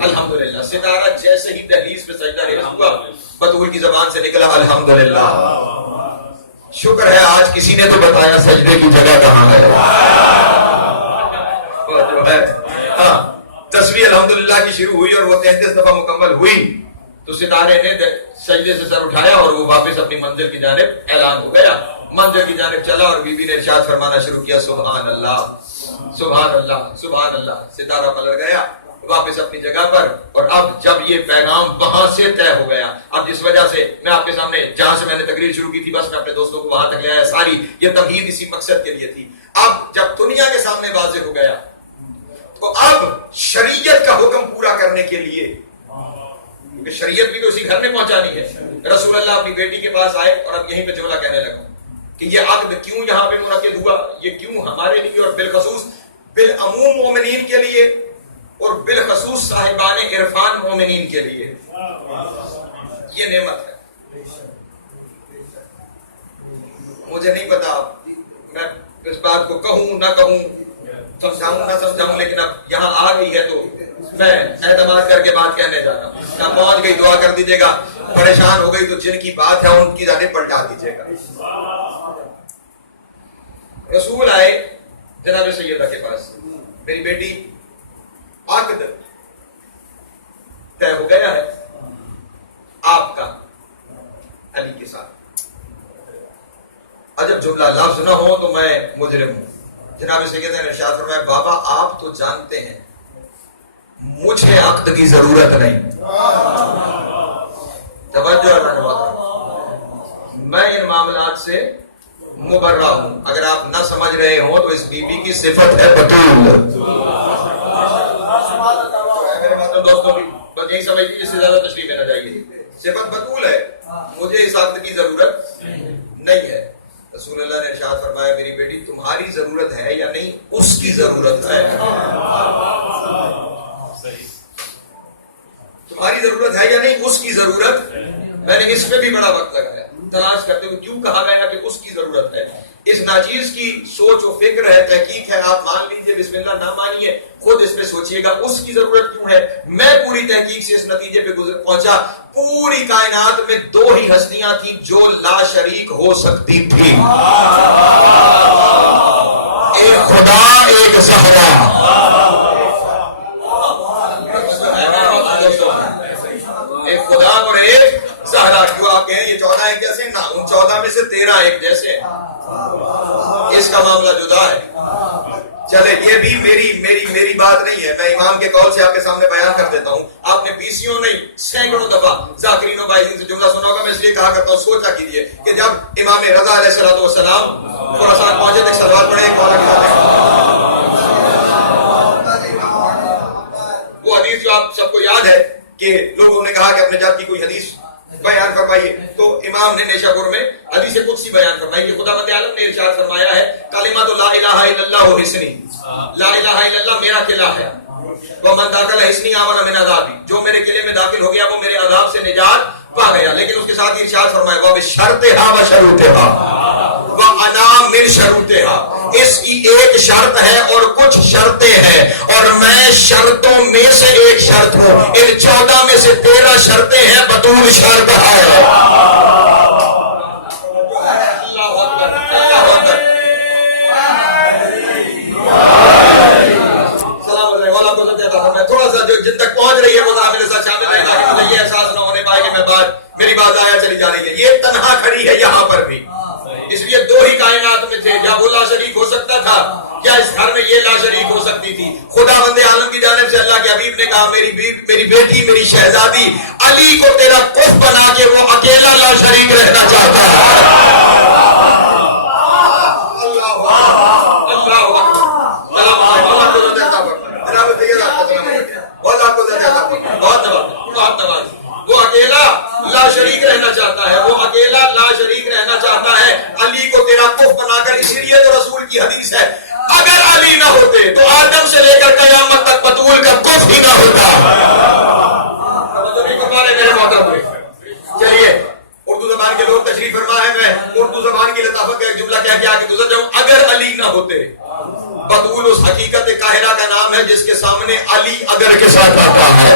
الحمدللہ. ستارہ جیسے ہی دہلیز پہ سجدہ ریز ہوا, بطول کی زبان سے نکلا الحمدللہ. شکر ہے آج کسی نے تو بتایا سجدے کی جگہ کہاں ہے. ہاں, تصویر الحمدللہ کی شروع ہوئی اور وہ 33 دفعہ مکمل ہوئی تو ستارے نے سجدے سے سر اٹھایا اور وہ واپس اپنی منزل کی جانب اعلان ہو گیا. منزل کی جانب چلا اور بی بی نے ارشاد فرمانا شروع کیا, سبحان اللہ سبحان اللہ سبحان اللہ. ستارہ پلٹ گیا واپس اپنی جگہ پر. اور اب جب یہ پیغام وہاں سے طے ہو گیا, اب جس وجہ سے میں آپ کے سامنے جہاں سے میں نے تقریر شروع کی تھی, بس میں اپنے دوستوں کو وہاں تک لے آیا, ساری یہ تمہید اسی مقصد کے لیے تھی. اب جب دنیا کے سامنے واضح ہو گیا تو اب شریعت کا حکم پورا کرنے کے لیے, کیونکہ شریعت بھی تو اسی گھر میں پہنچانی ہے. رسول اللہ اپنی بیٹی کے پاس آئے اور اب یہیں پہ جملہ کہنے لگا کہ یہ عقد کیوں یہاں پہ منعقد ہوا, یہ کیوں ہمارے لیے اور بالخصوص بالعموم مومنین کے لیے اور بالخصوص صاحبان عرفان مومنین کے لیے یہ نعمت ہے. مجھے نہیں پتا میں اس بات کو کہوں نہ کہوں, سمجھاؤں نہ سمجھاؤں, لیکن اب یہاں آ گئی ہے تو میں اعتماد کر کے بات کہنے جا رہا ہوں. نہ پہنچ گئی دعا کر دیجیے گا, پریشان ہو گئی تو جن کی بات ہے ان کی جانب پلٹا دیجیے گا. رسول آئے جناب سیدہ کے پاس, میری بیٹی عقد طے ہو گیا ہے آپ کا علی کے ساتھ. جب جملہ لفظ نہ ہو تو میں مجرم ہوں. جناب سیدہ نے ارشاد فرمایا, بابا آپ تو جانتے ہیں مجھے عقد کی ضرورت نہیں. توجہ ہے, میں ان معاملات سے مبرہ ہوں. اگر آپ نہ سمجھ رہے ہوں تو اس بی بی کی صفت ہے بطول. میرے مطلب دوستوں کی بس یہی سمجھ لیجیے, اس سے زیادہ تشریح میں نہ جائیے. صفت بطول ہے, مجھے اس عقد کی ضرورت نہیں ہے. رسول اللہ نے ارشاد فرمایا میری بیٹی تمہاری ضرورت ہے یا نہیں اس کی ضرورت ہے. تمہاری ضرورت ہے یا نہیں اس کی ضرورت. میں نے اس پہ بھی بڑا وقت لگایا تلاش کرتے ہوئے کیوں کہا گیا کہ اس کی ضرورت ہے. اس ناچیز کی سوچ و فکر ہے, تحقیق ہے, آپ مان لیجئے بسم اللہ نہ مانیے خود اس پہ سوچئے گا اس کی ضرورت کیوں ہے. میں پوری تحقیق سے اس نتیجے پہ پہنچا پوری کائنات میں 2 ہی ہستیاں تھیں جو لا شریک ہو سکتی تھی, ایک خدا ایک زہرا. ایک خدا اور ایک زہرا. کیوں آپ کہیں یہ 14 ایک جیسے نہ, ان 14 میں سے 13 ایک جیسے. اس کا معاملہ جدا ہے. چلے یہ بھی میری بات نہیں ہے, میں امام کے قول سے آپ کے سامنے بیان کر دیتا ہوں. آپ نے بیسیوں نہیں سینکڑوں دفعہ ذاکرین و باعثین سے جملہ سنا ہوگا. میں اس لیے کہا کرتا ہوں سوچا کیجئے کہ جب امام رضا علیہ السلام خراسان پہنچے تک سلوات پڑھے ایک مولا کے وہ حدیث جو آپ سب کو یاد ہے کہ لوگوں نے کہا کہ اپنے جات کی کوئی حدیث بیان فرمائیے, تو امام نے نیشا پور میں حدیث قدسی بیان فرمائی کہ خدا بند عالم نے ارشاد فرمایا ہے کلمۃ لا الہ الا اللہ حسنی, لا الہ الا اللہ میرا قلعہ ہے. ومن داخل حسنی آمن من عذابی, جو میرے قلعے میں داخل ہو گیا وہ میرے عذاب سے نجات پا گیا. لیکن اس کے ساتھ ارشاد فرمایا وبشرطھا وشروطھا وانا من شروطھا, اس کی ایک شرط ہے اور کچھ شرطیں ہیں اور میں شرطوں میں سے ایک شرط ہوں. ان 14 میں سے 13 شرطیں ہیں بطول شرط ہے. تھوڑا سا جو جن تک پہنچ رہی ہے وہ میرے ساتھ شامل ہے تاکہ یہ احساس نہ ہونے پائے کہ میری بات آیا چلی جا رہی ہے. یہ تنہا کھڑی ہے یہاں پر بھی, اس لیے 2 ہی کائنات میں تھے. کیا وہ لا شریک ہو سکتا تھا؟ کیا اس گھر میں یہ لا شریک ہو سکتی تھی؟ خدا بند عالم کی جانب سے اللہ کے حبیب نے کہا میری بیٹی میری شہزادی علی کو تیرا کف بنا کے وہ اکیلا لا شریک رہنا چاہتا ہے. وہ اکیلا لا شریک رہنا چاہتا ہے, وہ اکیلا لا شریک رہنا چاہتا ہے. علی کو تیرا کف بنا کر, اسی لیے تو رسول کی حدیث ہے اگر علی نہ ہوتے تو آدم سے لے کر قیامت تک بطول کا کف ہی نہ ہوتا. میرے محترم چلیے اردو زبان کے لوگ تشریف فرما ہے, میں اردو زبان کی لطافت کا ایک جملہ کہہ کے آگے گزر جاؤں. اگر علی نہ ہوتے, بطول اس حقیقت قاہرہ کا نام ہے جس کے سامنے علی اگر کے ساتھ آتا ہے.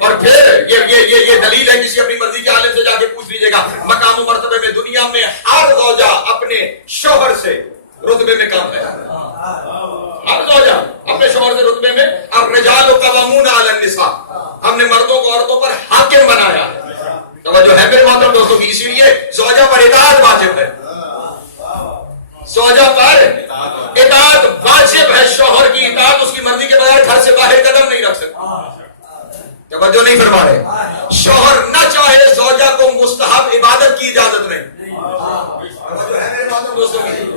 اور پھر یہ دلیل ہے, کسی اپنی مرضی کے عالم سے جا کے پوچھ لیجیے گا. مقام و مرتبے میں دنیا میں ہر زوجہ اپنے شوہر سے رتبے میں کم ہے. ہر زوجہ اپنے شوہر سے رتبے میں. الرجال قوامون علی النساء, ہم نے مردوں کو عورتوں پر حاکم بنایا ہے. توجہ ہے میرے محترم دوستوں کی, اسی لیے زوجہ پر اطاعت واجب ہے. زوجہ پر اطاعت واجب ہے. شوہر کی اطاعت اس کی مرضی کے بغیر گھر سے باہر قدم نہیں رکھ سکتا. توجہ نہیں فرما رہے. شوہر نہ چاہے زوجہ کو مستحب عبادت کی اجازت نہیں.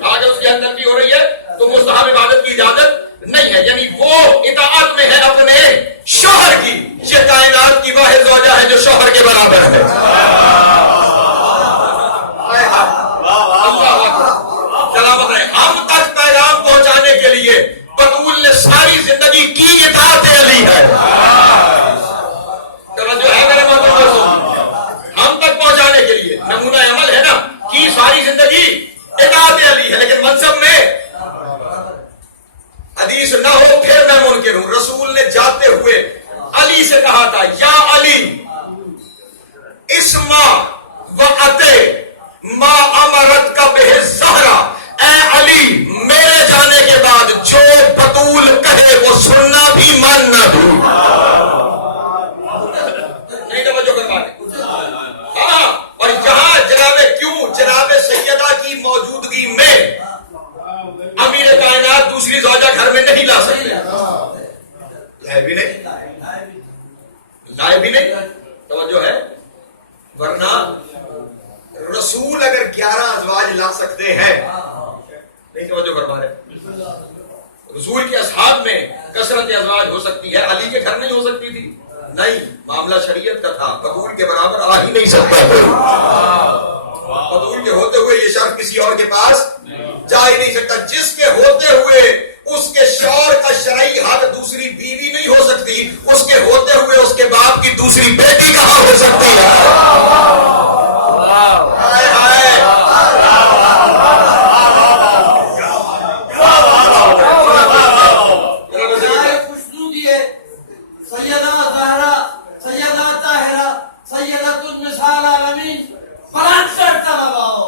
آگے اس کی اندر کی ہو رہی ہے تو مستحب عبادت کی اجازت نہیں ہے. یعنی وہ اطاعت میں ہے اپنے شوہر کی. یہ کائنات کی واحد زوجہ ہے جو شوہر کے برابر ہے. سلامت رہے. ہم تک پیغام پہنچانے کے لیے بطول نے ساری زندگی کی اطاعت علی ہے. جو ہے میرے ہم تک پہنچانے کے لیے نمونہ عمل ہے نا, کی ساری زندگی اطاعت علی ہے. لیکن منصب میں حدیث نہ ہو پھر میں منکر ہوں. رسول نے جاتے ہوئے علی سے کہا تھا یا علی اسما وعتے ما امرت کا بہ زہرا, اے علی میرے جانے کے بعد جو بطول کہے وہ سننا بھی ماننا بھی. نہیں توجہ کر پاتے. ہاں, اور جہاں جناب سیدہ کی موجودگی میں امیر کائنات دوسری زوجہ گھر میں نہیں لا سکتے. لائے بھی نہیں. توجہ ہے. ورنہ رسول اگر 11 ازواج لا سکتے ہیں, نہیں توجہ فرما رہے, رسول کے اصحاب میں کثرت ازواج ہو سکتی ہے، علی کے گھر نہیں ہو سکتی تھی؟ نہیں، معاملہ شریعت کا تھا، بطول کے برابر آ ہی نہیں سکتا، بطول کے ہوتے ہوئے یہ شرف کسی اور کے پاس جا ہی نہیں سکتا۔ جس کے ہوتے ہوئے اس کے شوہر کا شرعی حق دوسری بیوی نہیں ہو سکتی، اس کے ہوتے ہوئے اس کے باپ کی دوسری بیٹی کہاں ہو سکتی ہے؟ ہائے ہائے، سیدہ زہرا، سیدہ طاہرہ، سیدۃ النساء العالمین، فرانسر طلباؤ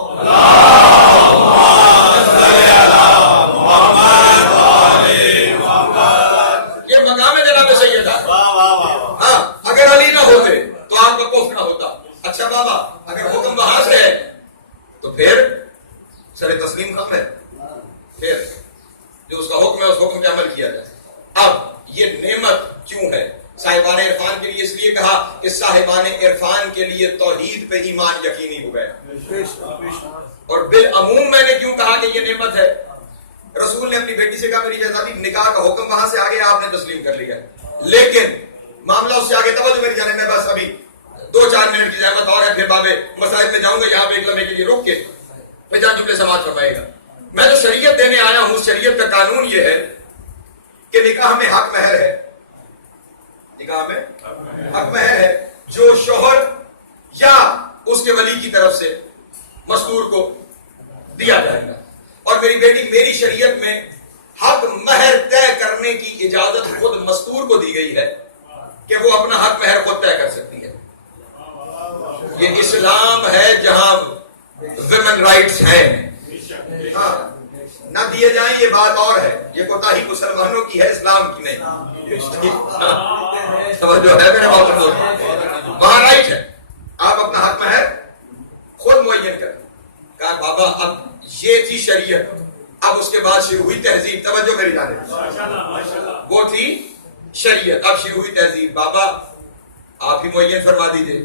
یہ مقام ہے جناب سیدہ۔ ہاں، اگر علی نہ ہوتے تو آپ کا کفر نہ ہوتا۔ اچھا بابا، اگر حکم وہاں سے ہے تو پھر سر تسلیم کم ہے، پھر جو اس کا حکم ہے اس حکم پہ عمل کیا جائے۔ اب یہ نعمت کیوں ہے؟ صاحبان عرفان کے لیے اس لیے کہا کہ صاحبان عرفان کے لیے توحید پہ ایمان یقینی ہو گیا۔ اور بالعموم میں نے کیوں کہا کہ یہ نعمت ہے؟ رسول نے اپنی بیٹی سے کہا میری شہزادی نکاح کا حکم وہاں سے آگے آپ نے تسلیم کر لیا، لیکن معاملہ اس سے آگے توجہ میری جانے میں بس ابھی 2-4 منٹ کی زحمت اور ہے، پھر بابے مسائل میں جاؤں گا، یہاں پہ ایک لمحے کے لیے روک کے پھر جان جملے سماعت فرمائے گا۔ میں جو شریعت دینے آیا ہوں، شریعت کا قانون یہ ہے کہ نکاح میں حق مہر ہے، نکاح میں حق مہر ہے جو شوہر یا اس کے ولی کی طرف سے مستور کو دیا جائے گا۔ اور میری بیٹی، میری شریعت میں حق مہر طے کرنے کی اجازت خود مستور کو دی گئی ہے کہ وہ اپنا حق مہر خود طے کر سکتی ہے۔ یہ اسلام ہے جہاں ویمن رائٹس ہیں۔ ہاں، نہ دیے جائیں یہ بات اور ہے، یہ کوتاہی مسلمانوں کی ہے، اسلام کی نہیں۔ توجہ ہے میرے بابا، وہاں رائٹ ہے، آپ اپنا حق مہر خود معین کریں۔ کہا بابا اب یہ تھی شریعت، اب اس کے بعد شروع ہوئی تہذیب۔ توجہ میری جانب، وہ تھی شریعت، اب شروع ہوئی تہذیب۔ بابا آپ ہی معین فرما دیجیے،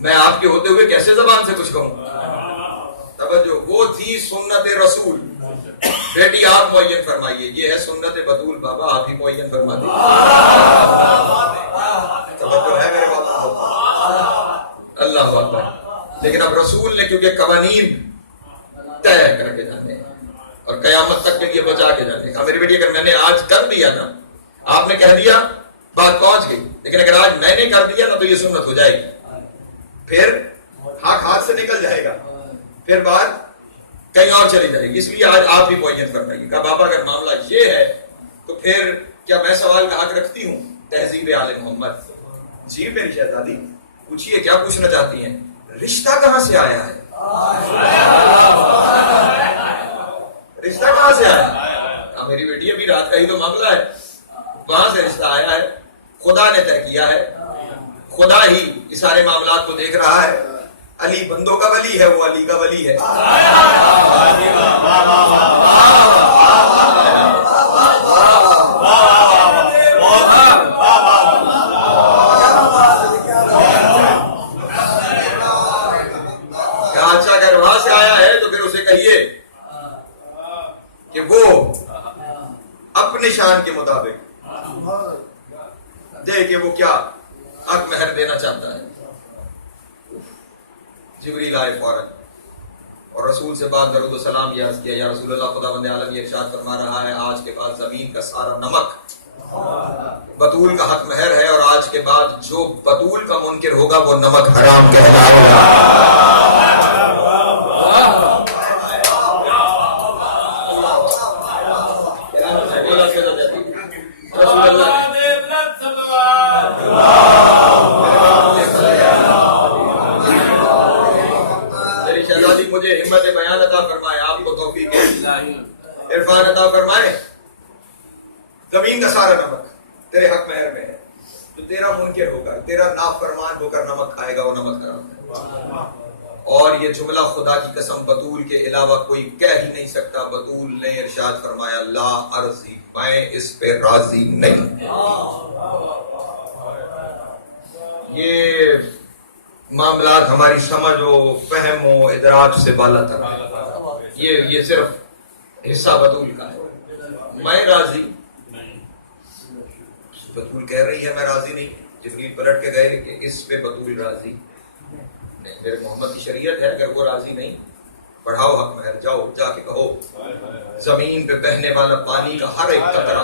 میں آپ کے ہوتے ہوئے کیسے زبان سے کچھ کہوں؟ توجہ، وہ تھی سنت رسول، بیٹی آپ معین فرمائیے، یہ ہے سنت بطول، بابا آپ ہی معین فرما دیجیے۔ توجہ ہے میرے بابا، اللہ اکبر۔ لیکن اب رسول نے کیونکہ قوانین طے کر کے جانے اور قیامت تک کے لیے بچا کے جانے، اب میری بیٹی اگر میں نے آج کر دیا نا، آپ نے کہہ دیا بات پہنچ گئی، لیکن اگر آج میں نے کر دیا نا تو یہ سنت ہو جائے گی، پھر حق ہاتھ سے نکل جائے گا، پھر بات کہیں اور چلی جائے گی۔ اس لیے آج آپ ہی معین فرمائیے۔ کہا بابا اگر معاملہ یہ ہے تو پھر کیا میں سوال کا حق رکھتی ہوں؟ تہذیب آل محمد۔ جی میری شہزادی پوچھیے، کیا پوچھنا چاہتی ہیں؟ رشتہ کہاں سے آیا ہے؟ رشتہ کہاں سے آیا ہے؟ میری بیٹی ابھی رات کا ہی تو معاملہ ہے، وہاں سے رشتہ آیا ہے، خدا نے طے کیا ہے، خدا ہی اس سارے معاملات کو دیکھ رہا ہے۔ علی بندوں کا ولی ہے، وہ علی کا ولی ہے۔ اچھا اگر وہاں سے آیا ہے تو پھر اسے کہیے کہ وہ اپنے شان کے مطابق دے کہ وہ کیا حق مہر دینا چاہتا ہے۔ جبریل آئے فوراً اور رسول سے بعد درود و سلام یاد کیا، یا رسول اللہ، خدا بند عالم یہ ارشاد فرما رہا ہے آج کے بعد زمین کا سارا نمک بطول کا حق مہر ہے، اور آج کے بعد جو بطول کا منکر ہوگا وہ نمک حرام کہتا ہوگا۔ مجھے ہمت بیان عطا فرمائے، آپ کو توفیق عرفان عطا فرمائے۔ زمین کا سارا نمک تیرے حق مہر میں ہے، جو تیرا منکر ہوگا، تیرا نافرمان ہو کر نمک کھائے گا، وہ نمک حرام ہے۔ اور یہ جملہ خدا کی قسم بطول کے علاوہ کوئی کہہ ہی نہیں سکتا۔ بطول نے ارشاد فرمایا لا ارضی، میں اس پہ راضی نہیں۔ یہ معاملات ہماری سمجھ و فہم و ادراک سے بالا تر ہے، یہ صرف حصہ بطول کا ہے۔ میں راضی بطول کہہ رہی ہے میں راضی نہیں. جبریل پلٹ کے گئے کہ اس پہ بطول راضی نہیں, میرے محمد کی شریعت ہے, اگر وہ راضی نہیں بڑھاؤ حق مہر, جاؤ جا کے کہو زمین پہ بہنے والا پانی کا ہر ایک قطرہ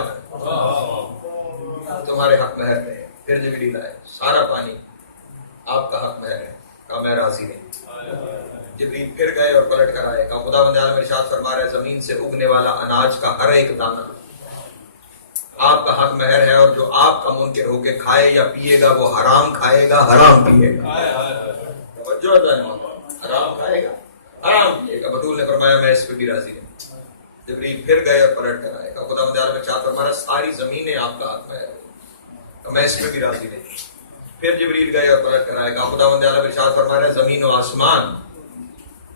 تمہارے حق مہر میں ہے. پھر جبریل آئے, سارا پانی آپ کا حق مہر ہے. کہا میں راضی نہیں. جبریل پھر گئے اور پلٹ کر آئے. کہا خداوند عالم ارشاد فرما رہا ہے زمین سے اگنے والا اناج کا ہر ایک دانہ آپ کا حق مہر ہے, اور جو آپ کا منکر ہو کے کھائے یا پیے گا وہ حرام کھائے گا حرام پیے گا. توجہ ہے, حرام کھائے گا حرام پیے گا. بطول نے فرمایا میں اس پہ بھی راضی نہیں. جبریل پھر گئے اور پلٹ کر آئے. کہا خداوند عالم ارشاد فرما رہا ہے ساری زمینیں آپ کا حق مہر ہے, میں اس پہ بھی راضی نہیں. پھر جبریل گئے اور پلٹ کر آئے. کہا خداوند عالم ارشاد فرما رہا ہے زمین و آسمان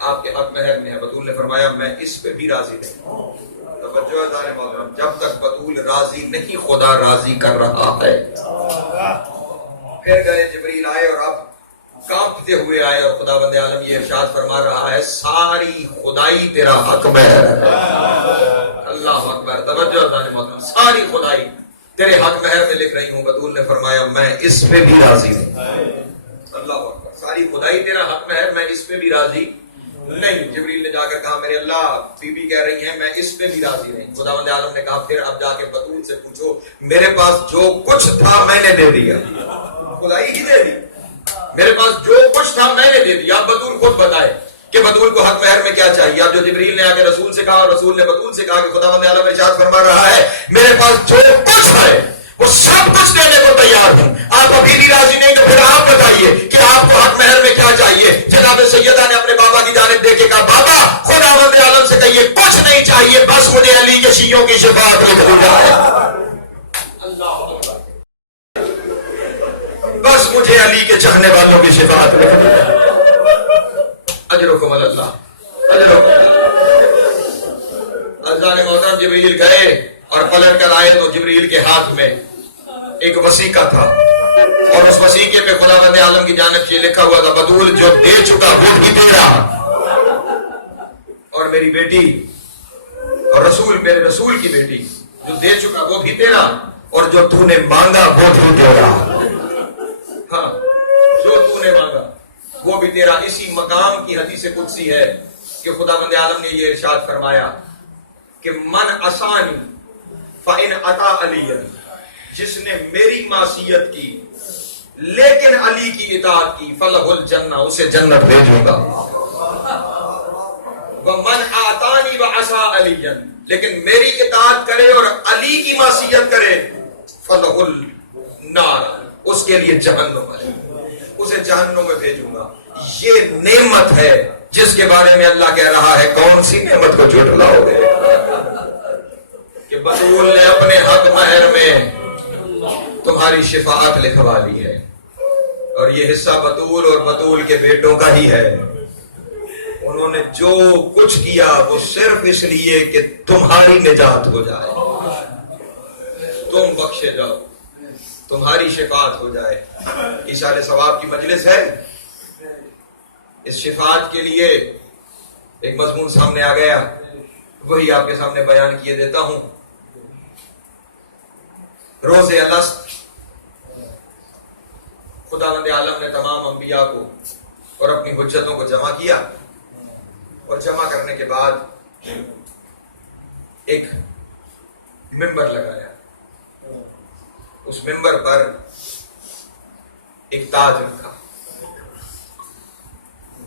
آپ کے حق مہر میں ہے. بطول نے فرمایا میں اس پہ بھی راضی نہیں. توجہ ہے محترم, جب تک بطول راضی نہیں خدا راضی کر رہا ہے. پھر گئے جبریل آئے اور اب کانپتے ہوئے آئے, اور خداوند عالم یہ ارشاد فرما رہا ہے ساری خدائی تیرا حق مہر ہے. اللہ اکبر. توجہ ہے محترم, ساری خدائی تیرے حق مہر میں لکھ رہی ہوں. بطول نے فرمایا میں اس پہ بھی راضی نہیں. اللہ اکبر. ساری خدائی تیرا حق مہر, میں اس پہ بھی راضی نہیں. جبریل نے جا کر کہا میرے اللہ بی بی کہہ رہی ہیں میں اس پہ بھی راضی نہیں. خداوند عالم نے کہا پھر اب جا کے بطول سے پوچھو میرے پاس جو کچھ تھا میں نے دے دیا. خدائی ہی دے دی. میرے پاس جو کچھ تھا میں نے دے دیا. اب بطول خود بتائے کہ بطول کو حق مہر میں کیا چاہیے. اب جو جبریل نے آ کے رسول سے کہا اور رسول نے بطول سے کہا کہ خداوند عالم ارشاد فرما رہا ہے میرے پاس جو کچھ ہے وہ سب کچھ دینے کو تیار ہوں. آپ ابھی بھی راضی نہیں تو پھر آپ بتائیے کہ آپ کو حق مہر میں کیا چاہیے. جناب سیدہ نے اپنے بابا کی جانب دیکھ کے کہا بابا خداوند عالم سے کہیے کچھ نہیں چاہیے, بس مجھے علی کے شیعوں کی شفاعت لکھ دی جائے. بس مجھے علی کے چاہنے والوں کی شفاعت لکھ دی جائے. اجرکم اللہ اذان محترم. جبریل گئے اور پلٹ کر آئے تو جبریل کے ہاتھ میں ایک وثیقہ تھا, اور اس وثیقے پہ خداوند عالم کی جانب سے لکھا ہوا تھا بطول جو دے چکا وہ بھی تیرا, اور میری بیٹی اور رسول میرے رسول کی بیٹی جو دے چکا وہ بھی تیرا, اور جو تو نے مانگا وہ بھی تیرا. ہاں جو تو نے مانگا وہ بھی تیرا. اسی مقام کی حدیث قدسی ہے کہ خداوند عالم نے یہ ارشاد فرمایا کہ من اسانی فإن عطا علی, جس نے میری معصیت کی لیکن علی کی اطاعت کی فلہ الجنہ, اسے جنت بھیجوں گا. ومن آتانی وعصا علی, لیکن میری اطاعت کرے اور علی کی معصیت کرے فلہ النار, اس کے لیے جہنم ہے, اسے جہنم میں بھیجوں گا. یہ نعمت ہے جس کے بارے میں اللہ کہہ رہا ہے کون سی نعمت کو جھٹلاؤ گے کہ بطول نے اپنے حق مہر میں تمہاری شفاعت لکھوا لی ہے, اور یہ حصہ بطول اور بطول کے بیٹوں کا ہی ہے. انہوں نے جو کچھ کیا وہ صرف اس لیے کہ تمہاری نجات ہو جائے, تم بخشے جاؤ, تمہاری شفاعت ہو جائے. اشارے ثواب کی مجلس ہے. اس شفاعت کے لیے ایک مضمون سامنے آ گیا, وہی آپ کے سامنے بیان کیے دیتا ہوں. روز الست خداوند عالم نے تمام انبیاء کو اور اپنی حجتوں کو جمع کیا, اور جمع کرنے کے بعد ایک ممبر لگایا. اس ممبر پر ایک تاج رکھا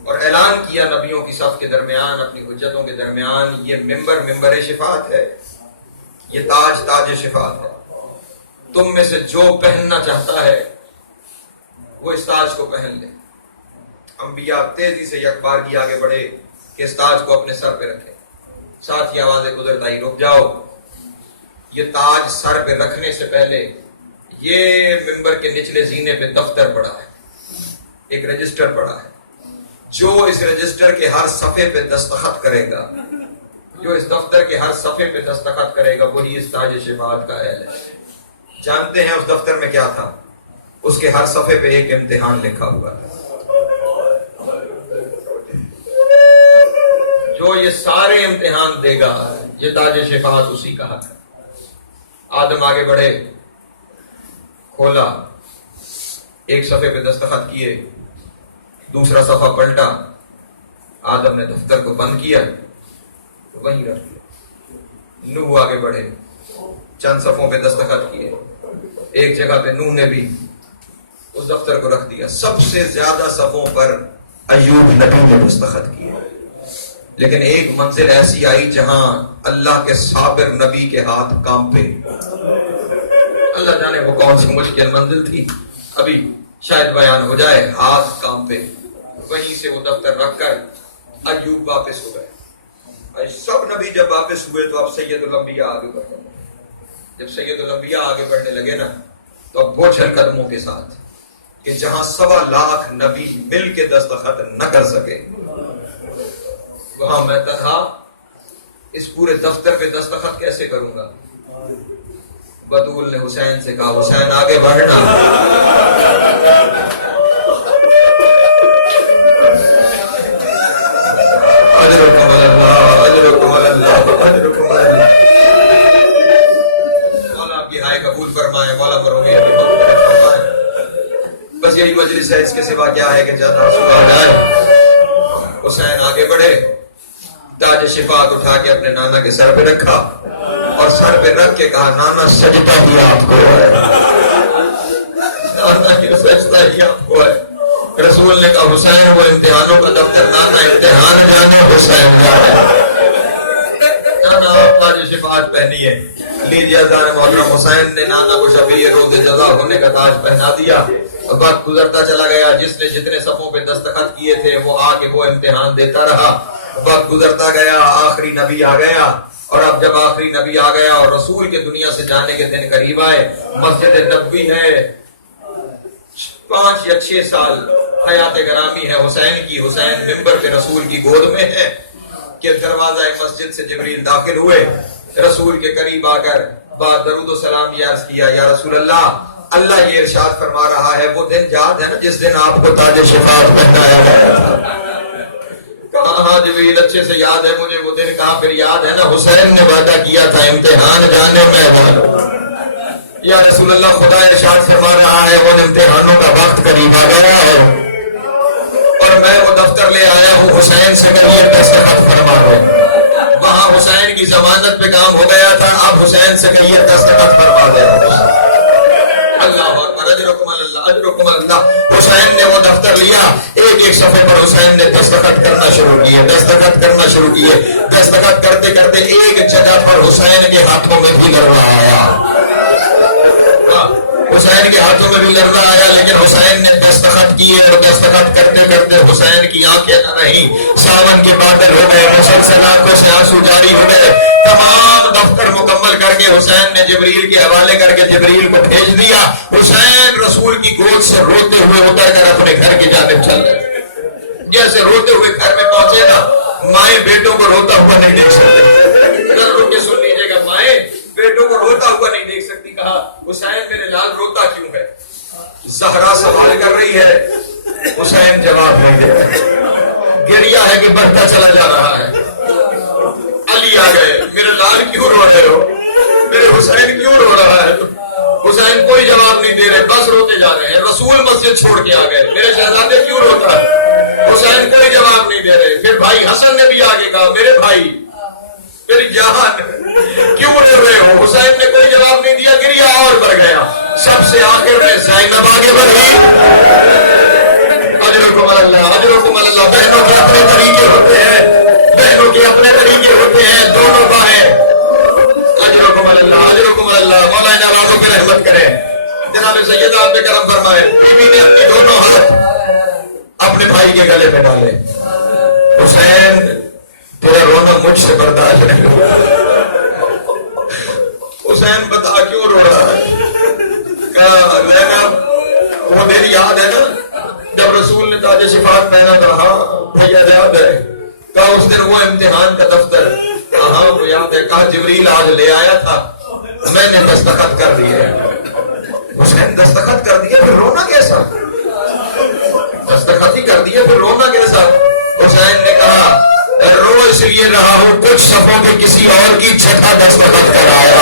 اور اعلان کیا نبیوں کی صف کے درمیان, اپنی حجتوں کے درمیان, یہ ممبر شفاعت ہے, یہ تاج شفاعت ہے. تم میں سے جو پہننا چاہتا ہے وہ اس تاج کو پہن لے. انبیاء تیزی سے یک بار کی آگے بڑھے کہ اس تاج کو اپنے سر پہ رکھے. ساتھ ہی آوازیں گزرتا ہی رک جاؤ. یہ تاج سر پہ رکھنے سے پہلے یہ ممبر کے نچلے زینے پہ دفتر پڑا ہے, ایک رجسٹر پڑا ہے. جو اس رجسٹر کے ہر صفحے پہ دستخط کرے گا, جو اس دفتر کے ہر صفحے پہ دستخط کرے گا وہی اس تاج شفاعت کا اہل ہے. جانتے ہیں اس دفتر میں کیا تھا؟ اس کے ہر صفحے پہ ایک امتحان لکھا ہوا تھا. جو یہ سارے امتحان دے گا یہ تاج شفاعت اسی کا حق ہے. آدم آگے بڑھے, کھولا، ایک صفحے پہ دستخط کیے، دوسرا صفحہ پلٹا، آدم نے دفتر کو بند کیا، وہیں رکھ دیا۔ نوح آگے بڑھے، چند صفحوں پہ دستخط کیے، ایک جگہ پہ نوح نے بھی اس دفتر کو رکھ دیا۔ سب سے زیادہ صفحوں پر ایوب نبی نے دستخط کیے، لیکن ایک منزل ایسی آئی جہاں اللہ کے صابر نبی کے ہاتھ کانپے۔ اللہ جانے وہ کون سی مشکل منزل تھی، ابھی شاید بیان ہو جائے۔ ہاتھ کانپے، وہیں سے وہ دفتر رکھ کر ایوب واپس ہو گئے۔ سب نبی جب واپس ہوئے تو اب سید الانبیاء آگے بڑھنے لگے۔ جب سید الانبیاء آگے بڑھنے لگے نا تو اب بوجھل قدموں کے ساتھ کہ جہاں 1.25 لاکھ نبی مل کے دستخط نہ کر سکے، وہاں میں تنہا اس پورے دفتر پہ دستخط کیسے کروں گا؟ بطول نے حسین سے کہا حسین آگے بڑھنا۔ اجرکم اللہ، اجرکم اللہ، اجرکم اللہ۔ مولا آپ کی رائے قبول فرمائے، مولا مروی اپنی مغفرت فرمائے۔ بس یہی مجلس ہے، اس کے سوا کیا ہے کہ جانا سنا جائے۔ حسین آگے بڑھے، تاج شفاعت اٹھا کے اپنے نانا کے سر پہ رکھا اور سر پہ رکھ کے کہا نانا سجدہ ہی آپ کو ہے، نانا کی سجدہ ہی آپ کو ہے۔ رسول نے کہا حسین وہ امتحانوں کا دفتر، نانا امتحان جانے حسین کا ہے۔ نانا آپ تاج شفاعت پہنیے، لیجیے ازار محترم۔ حسین نے نانا کو شفیع روز جزا ہونے کا تاج پہنا دیا۔ وقت گزرتا چلا گیا، جس نے جتنے صفوں پہ دستخط کیے تھے وہ آگے وہ امتحان دیتا رہا۔ وقت گزرتا گیا، آخری نبی آ گیا، اور اب جب آخری نبی آ گیا اور رسول کے دنیا سے جانے کے دن قریب آئے، مسجد نبوی ہے، 5 یا 6 سال حیات گرامی ہے حسین کی۔ حسین ممبر پہ رسول کی گود میں ہے کہ دروازہ مسجد سے جبریل داخل ہوئے، رسول کے قریب آ کر بعد درود و سلام یہ عرض کیا یا رسول اللہ، اللہ یہ ارشاد فرما رہا ہے وہ دن یاد ہے نا جس دن آپ کو تاج شفاعت پہنایا گیا تھا؟ کہا ہاں جبریل اچھے سے یاد ہے مجھے وہ دن۔ کہا پھر یاد ہے نا حسین نے وعدہ کیا تھا امتحان جانے میں والو۔ یا رسول اللہ خدا ارشاد فرما رہا ہے وہ امتحانوں کا وقت قریب آ گیا ہے اور میں وہ دفتر لے آیا ہوں، حسین سے کہیے دستخط فرما دو۔ وہاں حسین کی ضمانت پہ کام ہو گیا تھا، اب حسین سے کہیے دستخط فرما دے۔ اللہ اکبر، اجرکم اللہ، اجرکم اللہ۔ حسین نے وہ دفتر لیا، ایک ایک صفحے پر حسین نے دستخط کرنا شروع کیے، دستخط کرنا شروع کیے۔ دستخط کرتے کرتے ایک جگہ پر حسین کے ہاتھوں میں بھی لرزہ آیا، حسین کے ہاتھوں میں بھی لرزہ آیا، لیکن حسین نے دستخط کیے اور دستخط کرتے کرتے حسین کی آنکھیں نہ رہیں، ساون کے بادل ہو گئے، مسلسل آنکھوں سے آنسو جاری ہو گئے۔ تمام دفتر مکمل کر کے حسین نے جبریل کے حوالے کر کے جبریل کو بھیج دیا۔ حسین رسول کی گود سے روتے ہوئے اتر کر اپنے گھر کی جانب چل گئے۔ جیسے روتے ہوئے گھر میں پہنچے نا، مائیں بیٹوں کو روتا ہوا نہیں دیکھ سکتے۔ ادھر رک کے سن لیجیے گا، مائیں بیٹوں کو روتا ہوا نہیں دیکھ سکتی۔ کہا حسین میرے لال روتا کیوں ہے؟ زہرا سوال کر رہی ہے، حسین جواب نہیں دے رہے، گریا ہے کہ بڑھتا چلا جا رہا ہے۔ علی آ گئے، میرے لال کیوں رو رہے ہو، میرے حسین کیوں رو رہا ہے؟ حسین کوئی جواب نہیں دے رہے، بس روتے جا رہے ہیں۔ رسول مسجد چھوڑ کے آ گئے، میرے شہزادے کیوں روتا ہے؟ حسین کوئی جواب نہیں دے رہے۔ پھر بھائی حسن نے بھی آگے کہا میرے بھائی میری جان کیوں رو رہے ہو؟ حسین نے کوئی جواب نہیں دیا، گریا اور بڑھ گیا۔ سب سے آخر میں زینب آگے بڑھ گئی۔ اجرکم اللہ، اجرکم اللہ۔ بہنوں کے اپنے طریقے ہوتے ہیں، بہنوں کے اپنے طریقے ہوتے ہیں، دونوں باہیں۔ اجرکم اللہ، اجرکم اللہ۔ مولانا والوں پہ رحمت کرے، جناب سیدہ آپ پہ کرم فرمائے۔ بیوی نے اپنے دونوں ہاتھ اپنے بھائی کے گلے پہ ڈالے۔ حسین تیرا رونا مجھ سے برداشت نہیں ہوگا۔ حسین بتا کیوں رو رہا ہے؟ کہا زینب وہ دن یاد ہے نا جب رسول نے تاج شفاعت پہنا تھا؟ ہاں مجھے یاد ہے۔ کہا اس دن وہ امتحان کا دفتر؟ ہاں وہ یاد ہے۔ کہا جبریل آج لے آیا تھا، میں نے دستخط کر دیے۔ حسین دستخط کر دیے پھر رونا کیسا؟ دستخط ہی کر دیے پھر رونا کیسا؟ حسین نے کہا رو اس لیے رہا ہوں کچھ صفوں کے کسی اور کی چھٹا دستخط کرایا۔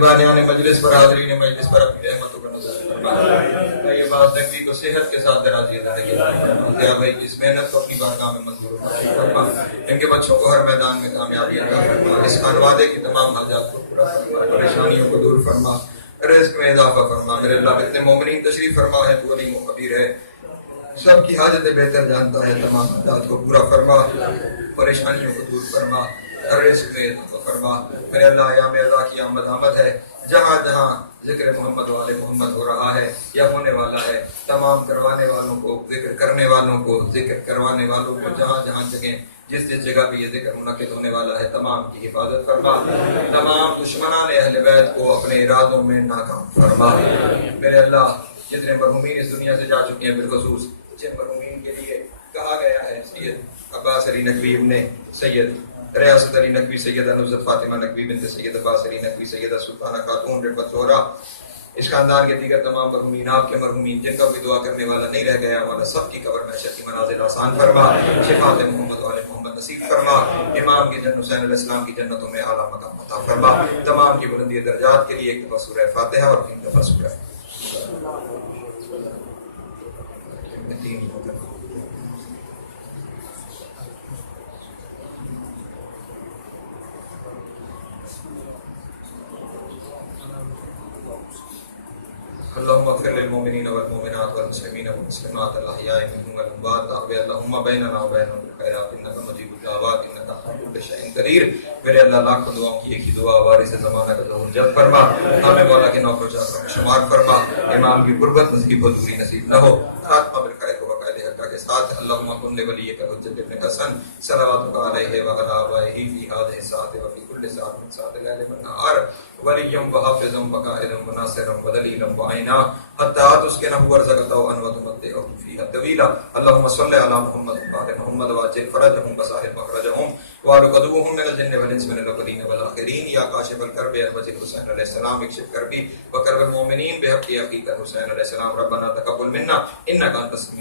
بانیان مجلس پر حاضرین مجلس پر اپنی رحمتوں کا نظر فرما. یہ بات نقوی کو صحت کے ساتھ درازی زندگی عطا فرما. یا بھائی اس محنت کو اپنی بارگاہ میں منظور فرما. ان کے بچوں کو ہر میدان میں کامیابی عطا فرما. اس خانوادے کی تمام حاجات کو پورا فرما. پریشانیوں کو دور فرما. رزق میں اضافہ فرما. میرے اللہ اتنے مومنین تشریف فرما ہے تو علیم و خبیر ہے. سب کی حاجتیں بہتر جانتا ہے. تمام حاجات کو پورا فرما. پریشانیوں کو دور فرما. رزق میں اضافہ فرما. میرے اللہ ایام عزا کی آمد آمد ہے. جہاں جہاں ذکر محمد والے محمد ہو رہا ہے یا ہونے والا ہے, تمام کروانے والوں کو, ذکر کرنے والوں کو, ذکر کروانے والوں کو, جہاں جہاں جگہ جس جس جگہ پہ یہ ذکر منعقد ہونے والا ہے, تمام کی حفاظت فرما. تمام دشمنان اہل بیت کو اپنے ارادوں میں ناکام فرما. میرے اللہ جتنے مرحومین اس دنیا سے جا چکے ہیں, بالخصوص جن مرحومین کے لیے کہا گیا ہے, سید عباس علی نقوی ابن سید ریاست علی نقوی, سیدہ نصرت فاطمہ نقوی بنت سید عباس علی نقوی, سیدہ سلطانہ خاتون رفعت زہرا, اس خاندان کے دیگر تمام مرحومین, آپ کے مرحومین جن کا بھی دعا کرنے والا نہیں رہ گیا, والا سب کی قبر محشر کی منازل آسان فرما. شفاعت محمد والے محمد نصیب فرما. امام کی جنت حسین علیہ السلام کی جنتوں میں اعلیٰ مقام عطا فرما. تمام کی بلندی درجات کے لیے ایک دفعہ سورہ فاتحہ اور ایک دفعہ سورہ اللهم اغفر للمؤمنين والمؤمنات والمسلمين والمسلمات الاحياء منهم والاموات واقض اللهم بيننا وبينهم بالخيرات انك مجيب الدعوات انك على كل شيء قدير. میرے اللہ لاکھوں دعاؤں کی ایک ہی دعا, وارث زمانہ کا ظہور جلد فرما. ہمیں مولا کے نوکر چاکروں میں شمار فرما. امام کی قربت نصیب و دوری نصیب نہ ہو. خاتمہ بالخیر و بقائد حقہ کے ساتھ. اللهم كن لوليك الحجة ابن حسن صلواتك عليه وعلى آبائه في هذه الساعة وفي كل ساعة من ساعات الليل والنهار وليا وحافظا وقائدا وناصرا ودليلا وعينا حتى تسكنه وارزقه طوعا وتمتعه فيها طويلا. اللهم صل على محمد وعلى محمد واجل فرجهم وسهل مخرجهم وارقدوهم من الجن والانس من الاولين والاخرين. يا كاشف الكرب يا وجه الحسين عليه السلام اكشف كربي وكرب المؤمنين بحق اخيك الحسين عليه السلام. ربنا تقبل منا انك انت السميع